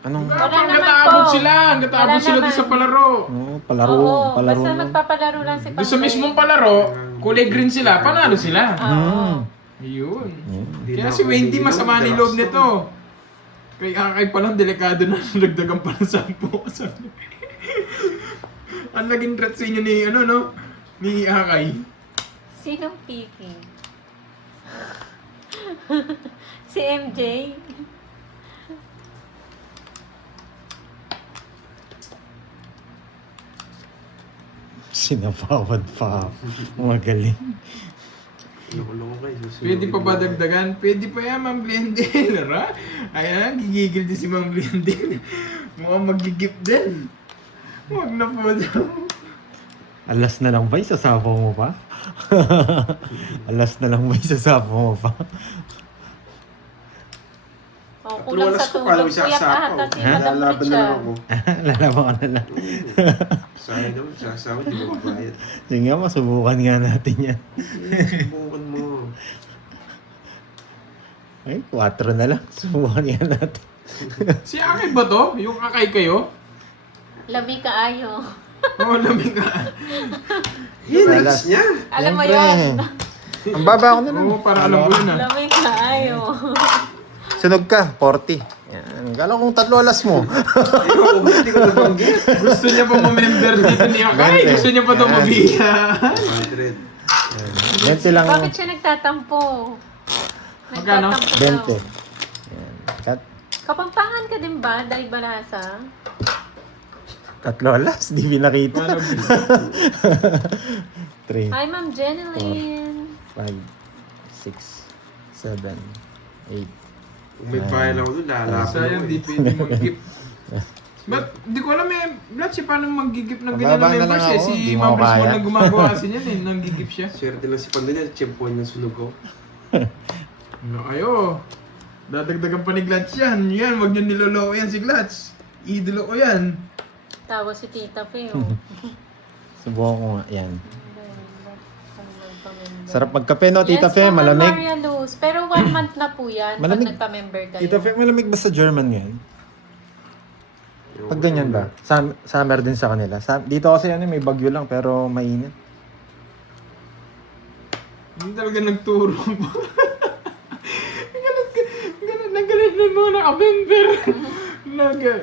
Anong? Wala Hanggat naman aabot po. sila. Hanggat Wala aabot sila doon naman. sa palaro. Oh, palaro. Oo, palaro basta lang. magpapalaro lang si Pandoy. Doon sa mismong palaro, kulay green sila, panalo sila. Oo. Ayun. Yan. Hindi Kaya na si ako Wendy naninilaw, masama ni dalas loob to. nito. Kay Akay pa lang, delikado na nagdagan pa ng 10. Ang naging threat sa inyo ni, ano no? Ni Akay. Sinong picking? Si MJ? Sinapawad pa. Magaling. Loko-loko kayo. susunod Pwede pa ba na- dagdagan? Pwede pa yan, Ma'am Glendale. Ara? Ayan, gigigil din si Ma'am Glendale. Mukhang magigip din. Huwag na po daw. Alas na lang ba? Isasapaw mo pa? Alas na lang ba? Isasapaw mo pa? Oh, kulang sa Alas ko, parang tulog. isa Kuya sa pahat ako. at si Madam Lalaban na lang Richard. ako. Lalaban ka na lang. Sayang naman, sasawa, di mo mabayad. Sige nga, masubukan nga natin yan. Subukan mo. Ay, 4 na lang. Subukan nga natin. Si Akay ba to? Yung Akay kayo? Labi ka ayo. Oo, lamig ka. Hinix niya! Alam mo Siyempre. yun. Ang baba ko na lang. Oo, para alam ko yun ah. Labi ka ayo. Sunog ka, 40. Yan. Gala kong 3 alas mo. Ayoko, hindi ko nabanggit. Gusto niya pa ma-member dito ni Akay. Gusto niya pa daw mabihan. 100. 20 lang. Bakit siya nagtatampo? Magkano? Nagtatampo daw. 20. Yan. Cut. Kapampangan ka din ba? Dahil balasa? 3 alas, di pinakita. 3, Hi, Ma'am Jeneline. 5, 6, 7, 8. Kung may bayal ako doon, lalaban Sayang, ako di eh. pwede mag-gift. Ba't, di ko alam eh, Vlad, siya paano mag-gift ng ganyan Mababa na na members lang eh. ako, Si di mo Ma'am ako Rismon kaya. na gumagawa kasi niyan eh, nang-gift siya. Swerte lang si Pando niya, champion ng sunog ko. Ano kayo? Dadagdagan pa ni Glats yan. Yan, wag niyo niloloko yan si Glats. Idolo ko yan. Tawa si Tita Fe, oh. Subukan ko nga. Yan. Sarap magkape, no, Tita Fe? Yes, Ma'am Malamig. Maria Luz. Pero 1 month na po yan Malamig. pag nagpa-member kayo. Tita Fe, malamig ba sa German ngayon? Pag ganyan ba? Summer din sa kanila. Dito kasi ano, may bagyo lang pero mainit. Hindi talaga nagturo mo. Nagalit na yung mga naka-member.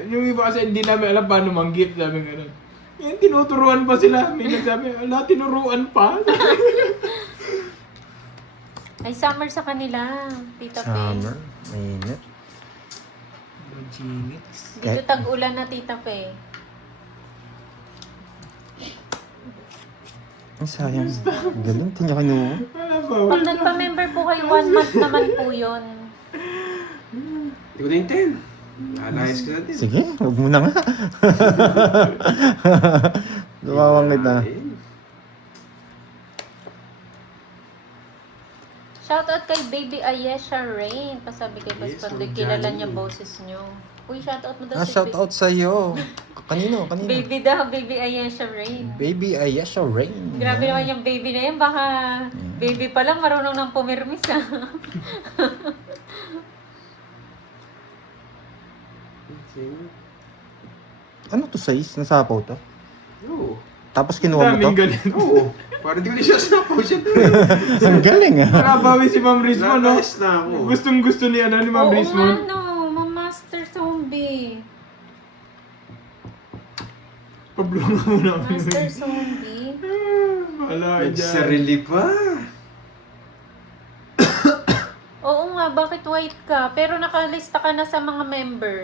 Yung iba kasi hindi namin alam paano mag-gift. Sabi nga nun. Ngayon, tinuturuan pa sila. May nagsabi, ala, tinuruan pa. Ay, summer sa kanila, Tita Pe. Summer. Mainit. Ginix. Dito tag-ulan na, Tita Pe. Ang sayang. Ganun, tinya kinuha. Wala ba? Pag nagpa-member po kayo, 1 month naman po yun. Hindi ko na yung 10. Lalayas ko na din. Sige, huwag mo na nga. Lumawangit na. Shoutout kay Baby Ayesha Rain. Pasabi kay Yes, Paspandoy, from kilala Johnny. niya boses niyo. Uy, shoutout mo daw Ah, shout out sa'yo. Kanino? Kanino? Baby daw, Baby Ayesha Rain. Baby Ayesha Rain. Grabe naman yung baby na yan. Baka baby pa lang marunong ng pumirmis ah. Ano to size? Nasapaw to? Oo. Tapos kinuha mo to? Daming ganun. Oo. Parang di ko na siya sapaw siya. Ang galing ah. Nakabawi si Ma'am Rismo, no? Lalayas na ako. Gustong gusto ni Ma'am Oo Rismo. nga no, Master Zombie. Pablunga mo namin. Master Zombie. Wala dyan. Nagsarili pa. Oo nga, bakit white ka? Pero nakalista ka na sa mga member.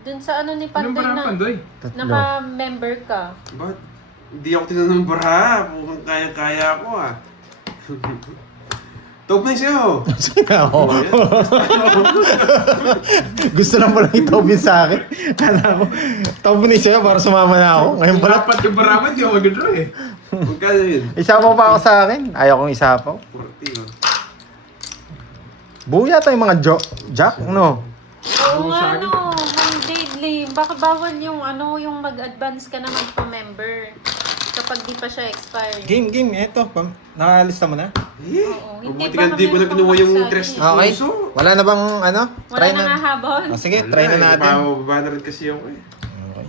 Dun sa ano ni Anong Pandoy parang na Pandoy? Tatlo. naka-member ka. Ba't? Hindi ako tinanambara. Mukhang kaya-kaya ako ah. Top na sa'yo. Sige ako. Gusto lang pala itobin sa akin. Kala ko, tobin na siya para sumama na ako. Ngayon pala, Dapat yung baraman, di ako mag-draw eh. Magkano yun? isapaw pa ako sa akin. Ayaw kong isapaw. 40 oh. Buo yata yung mga jack, no? Oo nga Sabi. no, Ma'am Daidley. Baka bawal yung ano, yung mag-advance ka na magpa-member. Kapag di pa siya expired. Game, eto. Nakalista mo na? Eh, Oo, hindi mabuti ba ka, hindi ko na kami kinuha yung magsabi? dress na Okay. puso. Wala na bang ano? Wala Try na nga na. habol. Oh, sige, try na natin. Mababa na rin kasi ako eh. Okay.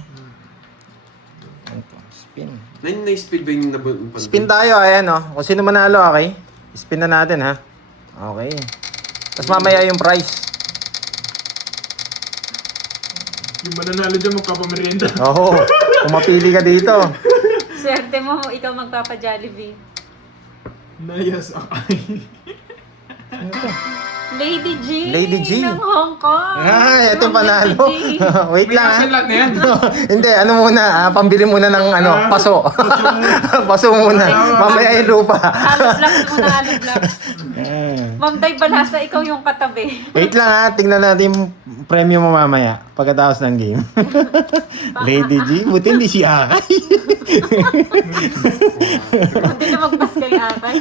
Ito, spin. Na-speed ba yung nabunod? Spin tayo, ayan oh. Kung sino manalo, okay? Spin na natin, ha? Okay. Tapos mamaya yung price. Yung mananalo dyan, magpapamerienda. Oo. Kung mapili ka dito. Swerte mo, ikaw magpapa-Jollibee. Nayas akay. Ano to? Lady G! Lady G. Ng Hong Kong! Ay, ito yung Ma'am panalo. Lady G. Wait May lang, ha? kasi lahat na yan. Hindi, ano muna, pambili muna ng ano, paso. Paso muna. Mamaya yung lupa. Halo blocks muna, halo blocks. Ah. Ma'am Day Balasa, ikaw yung katabi. Wait lang ha, tingnan natin yung premium mo mamaya pagkatapos ng game. Lady G, buti hindi si Akay. Hindi na magpas kay Akay.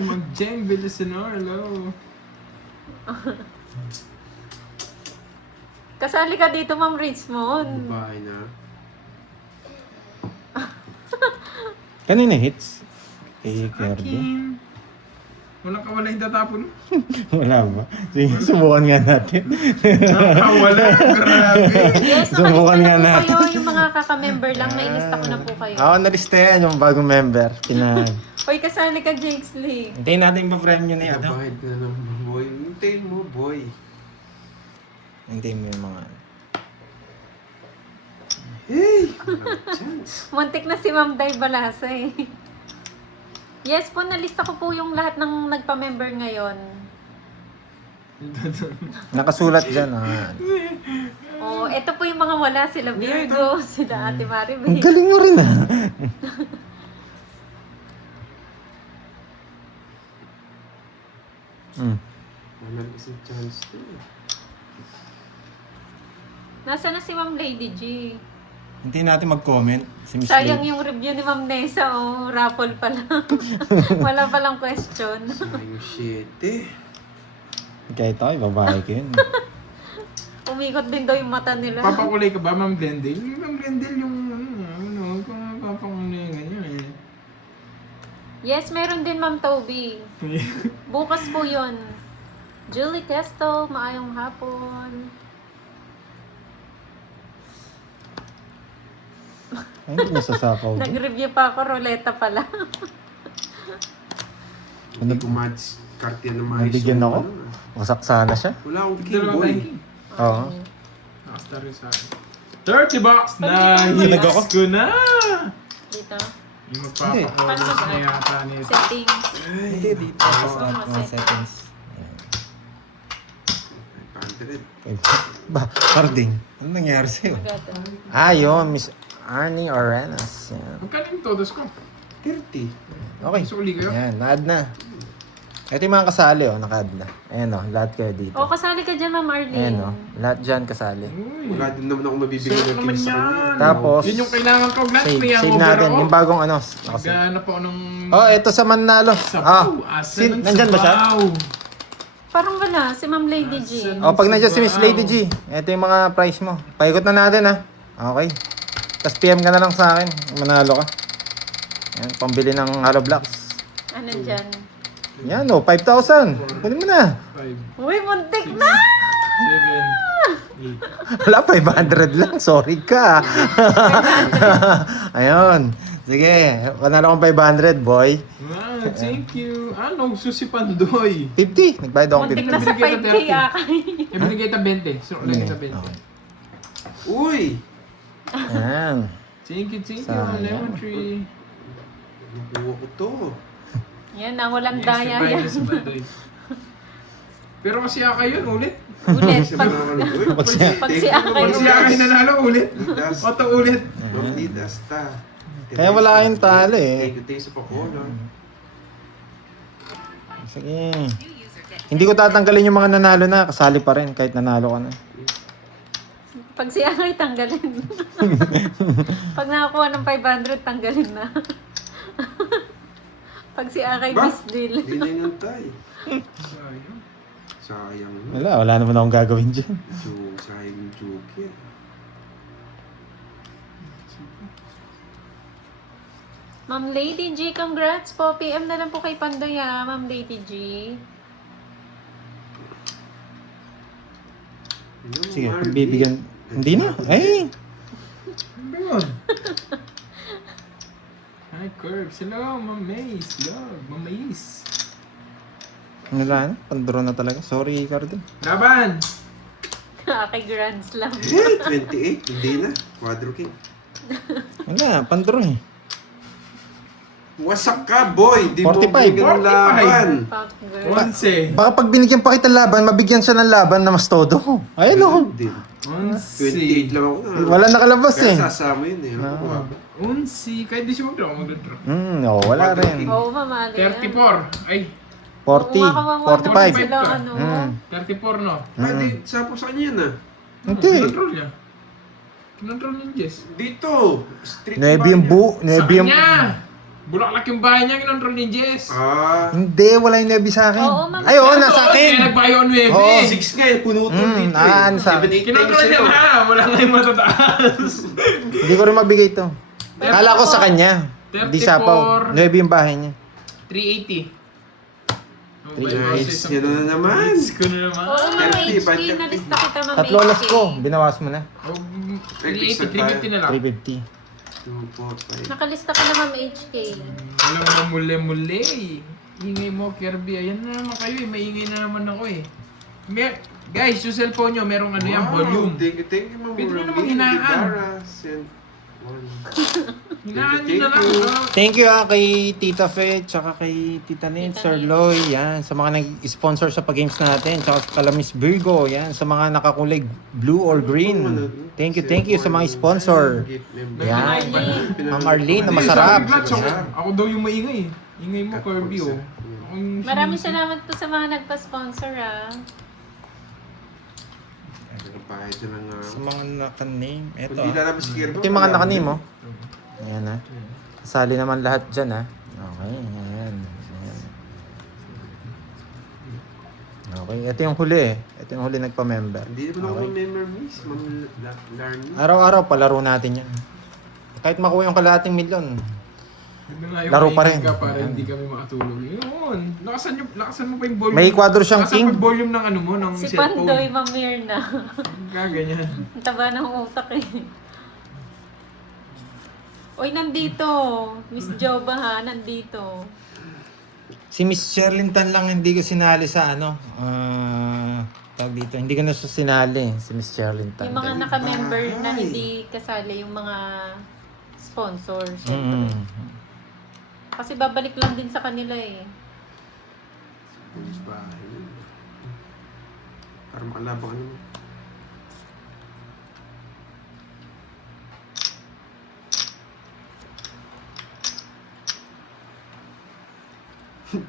Mag-Jeng Villasenor, hello. Kasali ka dito, Ma'am Richmond. Bahay na. Kanina hits? Kay Kirby. Akin. Walang kawala yung tatapon. Wala ba? Sige, subukan nga natin. Nakawala, grabe. Yes, Subukan nga nakalista na po natin. kayo. Yung mga kaka-member lang, nailista ko na po kayo. Ako nalista yan, yung bagong member. Hoy, kasali ka, Jakes Lee. Hintayin natin yung premium na ano. Babayad na ng boy. Hintayin mo, boy. Hintayin mo yung mga... Hey! Walang chance. Muntik na si Ma'am Day Balasa eh. Yes po, nalista ko po yung lahat ng nagpa-member ngayon. Nakasulat dyan, ha? Oh, eto po yung mga wala. Sila Virgo, sila Ate Ang Maribel. galing mo rin, ha? Walang kasing chance to eh. Nasaan na si Ma'am Lady G? Hintayin natin mag-comment. Si Miss Sayang Lady. yung review ni Ma'am Nessa, oh. Raffle pa lang. Wala pa lang question. Sayang shit eh. Kahit ako, babae ko yun. Umikot din daw yung mata nila. Papakulay ka ba, Ma'am Glendale? Yung Ma'am Glendale yung kung papakulay ganyan eh. Yes, meron din Ma'am Toby. Bukas po yun. Julie Testo, maayong hapon. Ay, hindi nasasapaw doon. Nag-review pa ako, ruleta pala. Hindi ko match kartiya na maayos. Nabigyan yung ako? ano, ah. Wasak sana siya. Wala akong king Dalawa boy. tayong king. Oo. Basta rin sa akin. 30 bucks! Pag- Nice Nag ako? ko na! Dito. Yung magpapakolos na yata nito. Settings. Hindi, dito. Oo, Mga settings. 500. Ba, Carding. Ano nangyari sa'yo? Maganda. Yun, Miss Arnie Arenas. Yan. Magkano yung todos ko? 30. Okay. Suli kayo? Yan, na-add na. Ito yung mga kasali, naka-add na. Ayan lahat kayo dito. O, kasali ka dyan, Ma'am Arlene. Ayan lahat dyan kasali. Uy. Wala din naman ako mabibigyan Save ng naman tips sa yan. kanya. Tapos, Yun yung kailangan ko. Glad Save, may save hangover natin. ako. Yung bagong nakasave. Maghanap ako ng... Oh, ito sa Manalo. Sabaw. Asan ang Nandyan ba siya? sabaw? Parang wala, si Ma'am Lady G. Asan? Oh, pag nandiyan si Miss Lady G, ito yung mga price mo. Paikot na natin, ha? Okay. Tapos PM ka na lang sa akin. Manalo ka. Yan, pambili ng Hollow Blocks. Ano dyan? Yan, 5,000. Kunin mo na. 5, Uy, muntik na! 7, 8. Wala, 500 lang. Sorry ka. Ayun. Sige, panalo kong 500, boy. Wow, thank you. Ano, susi Pandoy. 50. Nagbayad ako ng Muntik 50. na sa Binigay ka 5K 30. akay. Ibigay kita 20. So, ulit kita 20. Okay. Uy! Ayan. Thank you, Sayang. Lemon Tree. Nakuha ko to. Yan na, walang Yes, daya nagbayad yan. na si Pandoy. Pero kasi Akay yun, ulit. Ulit. Kasi Pag, mga uy. Pag siya. pag si Akay Pag si Akay nanalo, ulit. Das. Oto ulit. Mami Dasta. Kaya wala kayong talo, eh. Thank you, thank you sa pakola. Sige. Hindi ko tatanggalin yung mga nanalo na. Kasali pa rin kahit nanalo ka na. pag si Akay, tanggalin. Pag nakakuha ng 500, tanggalin na. Pag si Akay, Ba? miss deal. Hindi na yung tay. Sayang. Sayang. Wala naman akong gagawin dyan. Sayang yung joke yan. Ma'am Lady G, congrats po. PM na lang po kay Pandoy, Ma'am Lady G. Sige, pagbibigyan. Hindi na. Ay! Ano ba yun? Hi, Curbs. Hello, Mamaze. Love, Mamaze. Wala na. Panduro na talaga. Sorry, Ricardo. Laban! Akay Grand Slam. 28, hindi na. Quadro king. Wala, panduro eh. Wasak ka, boy! Di mo 45. bigyan ng laban. Fuck, girl. 11. Baka pag binigyan pa kita laban, mabigyan siya ng laban na mas todo. Ayun o. Din. 11. 28 lang ako na. Wala nakalabas Kaya eh. sasama yun eh. Ah. 11. Kahit di siya mag-draw, mag-draw. Wala rin. Oo, mamali yan. 34. Ay, 40, 45. Sila, ano. 34 no? Ah, di, sapo sa kanya yun ah. Hindi. Kinontrol niya. Kinontrol niya yung Jess. Dito! Street Nebi yung bu, Sa nebi yung... kanya! Bulaklak yung bahay niya, kinontrol ni Jess. Ah. Hindi, wala yung nebi sa akin. Oo, ma'am. Ay, oo, nasa Kaya akin. nagbayo ang 9. Oo. 6 nga eh, punutol dito eh. ano sa... 7, 8 Kinontrol niya na. Wala nga yung matataas. Hindi ko rin mabigay ito. Kala ko sa kanya. Hindi sapaw. Nebi yung bahay niya. 380. Oh, Nice. Yan na naman. Hits ko na naman. Oo, Ma'am 30, HK. budget. Nalista kita, Ma'am Tatlo alas HK. ko. Binawas mo na. Oh, 380, 350 na lang. 350. 2, 4, 5. Nakalista ka na, Ma'am HK. Walang mamuli-muli. Ingay mo, Kirby. Ayan na naman kayo eh. Maingay na naman ako eh. Guys, yung cellphone nyo, merong ano yan, volume. Thank you, Ma'am. Pwede nyo Romeo, namang hinaan. Ibarra, sent 1. Hinaan nyo na lang. Oh. Thank you kay Tita Fe, tsaka kay Tita Nate, Tita Sir Nate. Loy, yan, sa mga nag-sponsor sa pag-games natin, tsaka kala Miss Virgo, yan, sa mga nakakulay blue or green. Thank you sa mga sponsor. Yan. Ma'am Arlene, na Hindi, masarap. sabi Glad, so, Yan. ako daw yung maingay eh. Ingay mo, Kirby oh. Ako yung Maraming sinisip. salamat po sa mga nagpa-sponsor, Pahit na lang Sa mga naka-name, eto. Hindi lalabas si Kirby. Ito yung mga naka-name, oh. Ayan, ha. Kasali naman lahat dyan, ha. Okay, ayan. Ayan. Okay, ito yung huli, eh. Ito yung huli nagpa-member. Hindi naman ako Okay. member miss, Ma'am Larnie. Araw-araw, palaro natin yan. Kahit makuha yung kalahating milyon. Ganda nga yung Laro pa maingay rin. ka para hindi kami makatulog. Yun. Lakasan mo pa yung volume. May kwadro siyang Lakasan king. mo yung volume ng ano mo, ng Si cellphone. Pandoy, Ma'am Mirna. Gaganyan. Ang taba ng utak eh. Uy, nandito. Miss Joba ha, nandito. Si Miss Sherlyn Tan lang hindi ko sinali sa ano, tawag dito, hindi ko na siya sinali, si Miss Charlene Tan. Yung mga naka-member na hindi kasali yung mga sponsor, syempre. Kasi babalik lang din sa kanila eh. Bahay. Para makalabang ka naman.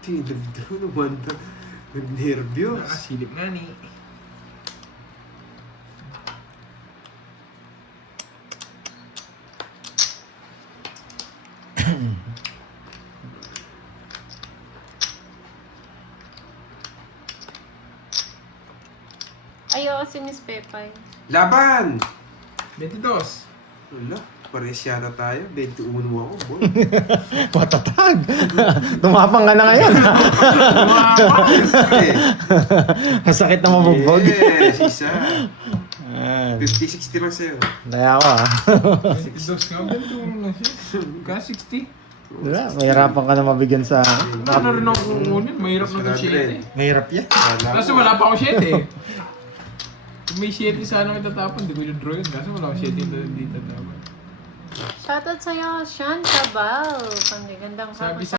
Tinagdaw naman na. Nag-nervyos. Nakasilip nga ni. Ay, oo, si Miss Pepay. Laban! 22. Wala. Pares yata tayo. 21 ako, boy. Matatag! Tumapang ka na ngayon. Eh, Masakit na mabugbog. yes, isa. Ayan. 50-60 lang sa'yo. Daya ako ah. 22 nga. Ganito mo lang siya. Ka 60. Diba? Mahirapan ka na mabigyan sa... Wala na rin ako kukunin. Mahirap na ito 7. Mahirap yan. Kaso wala pa ako 7 eh. Kung may 7 sana ako itatapon, di ko yung draw yun. Kaso wala ako 7 dito tatapon. Shoutout sa'yo, Sean Cabal. Pangagandang Sabi hapon.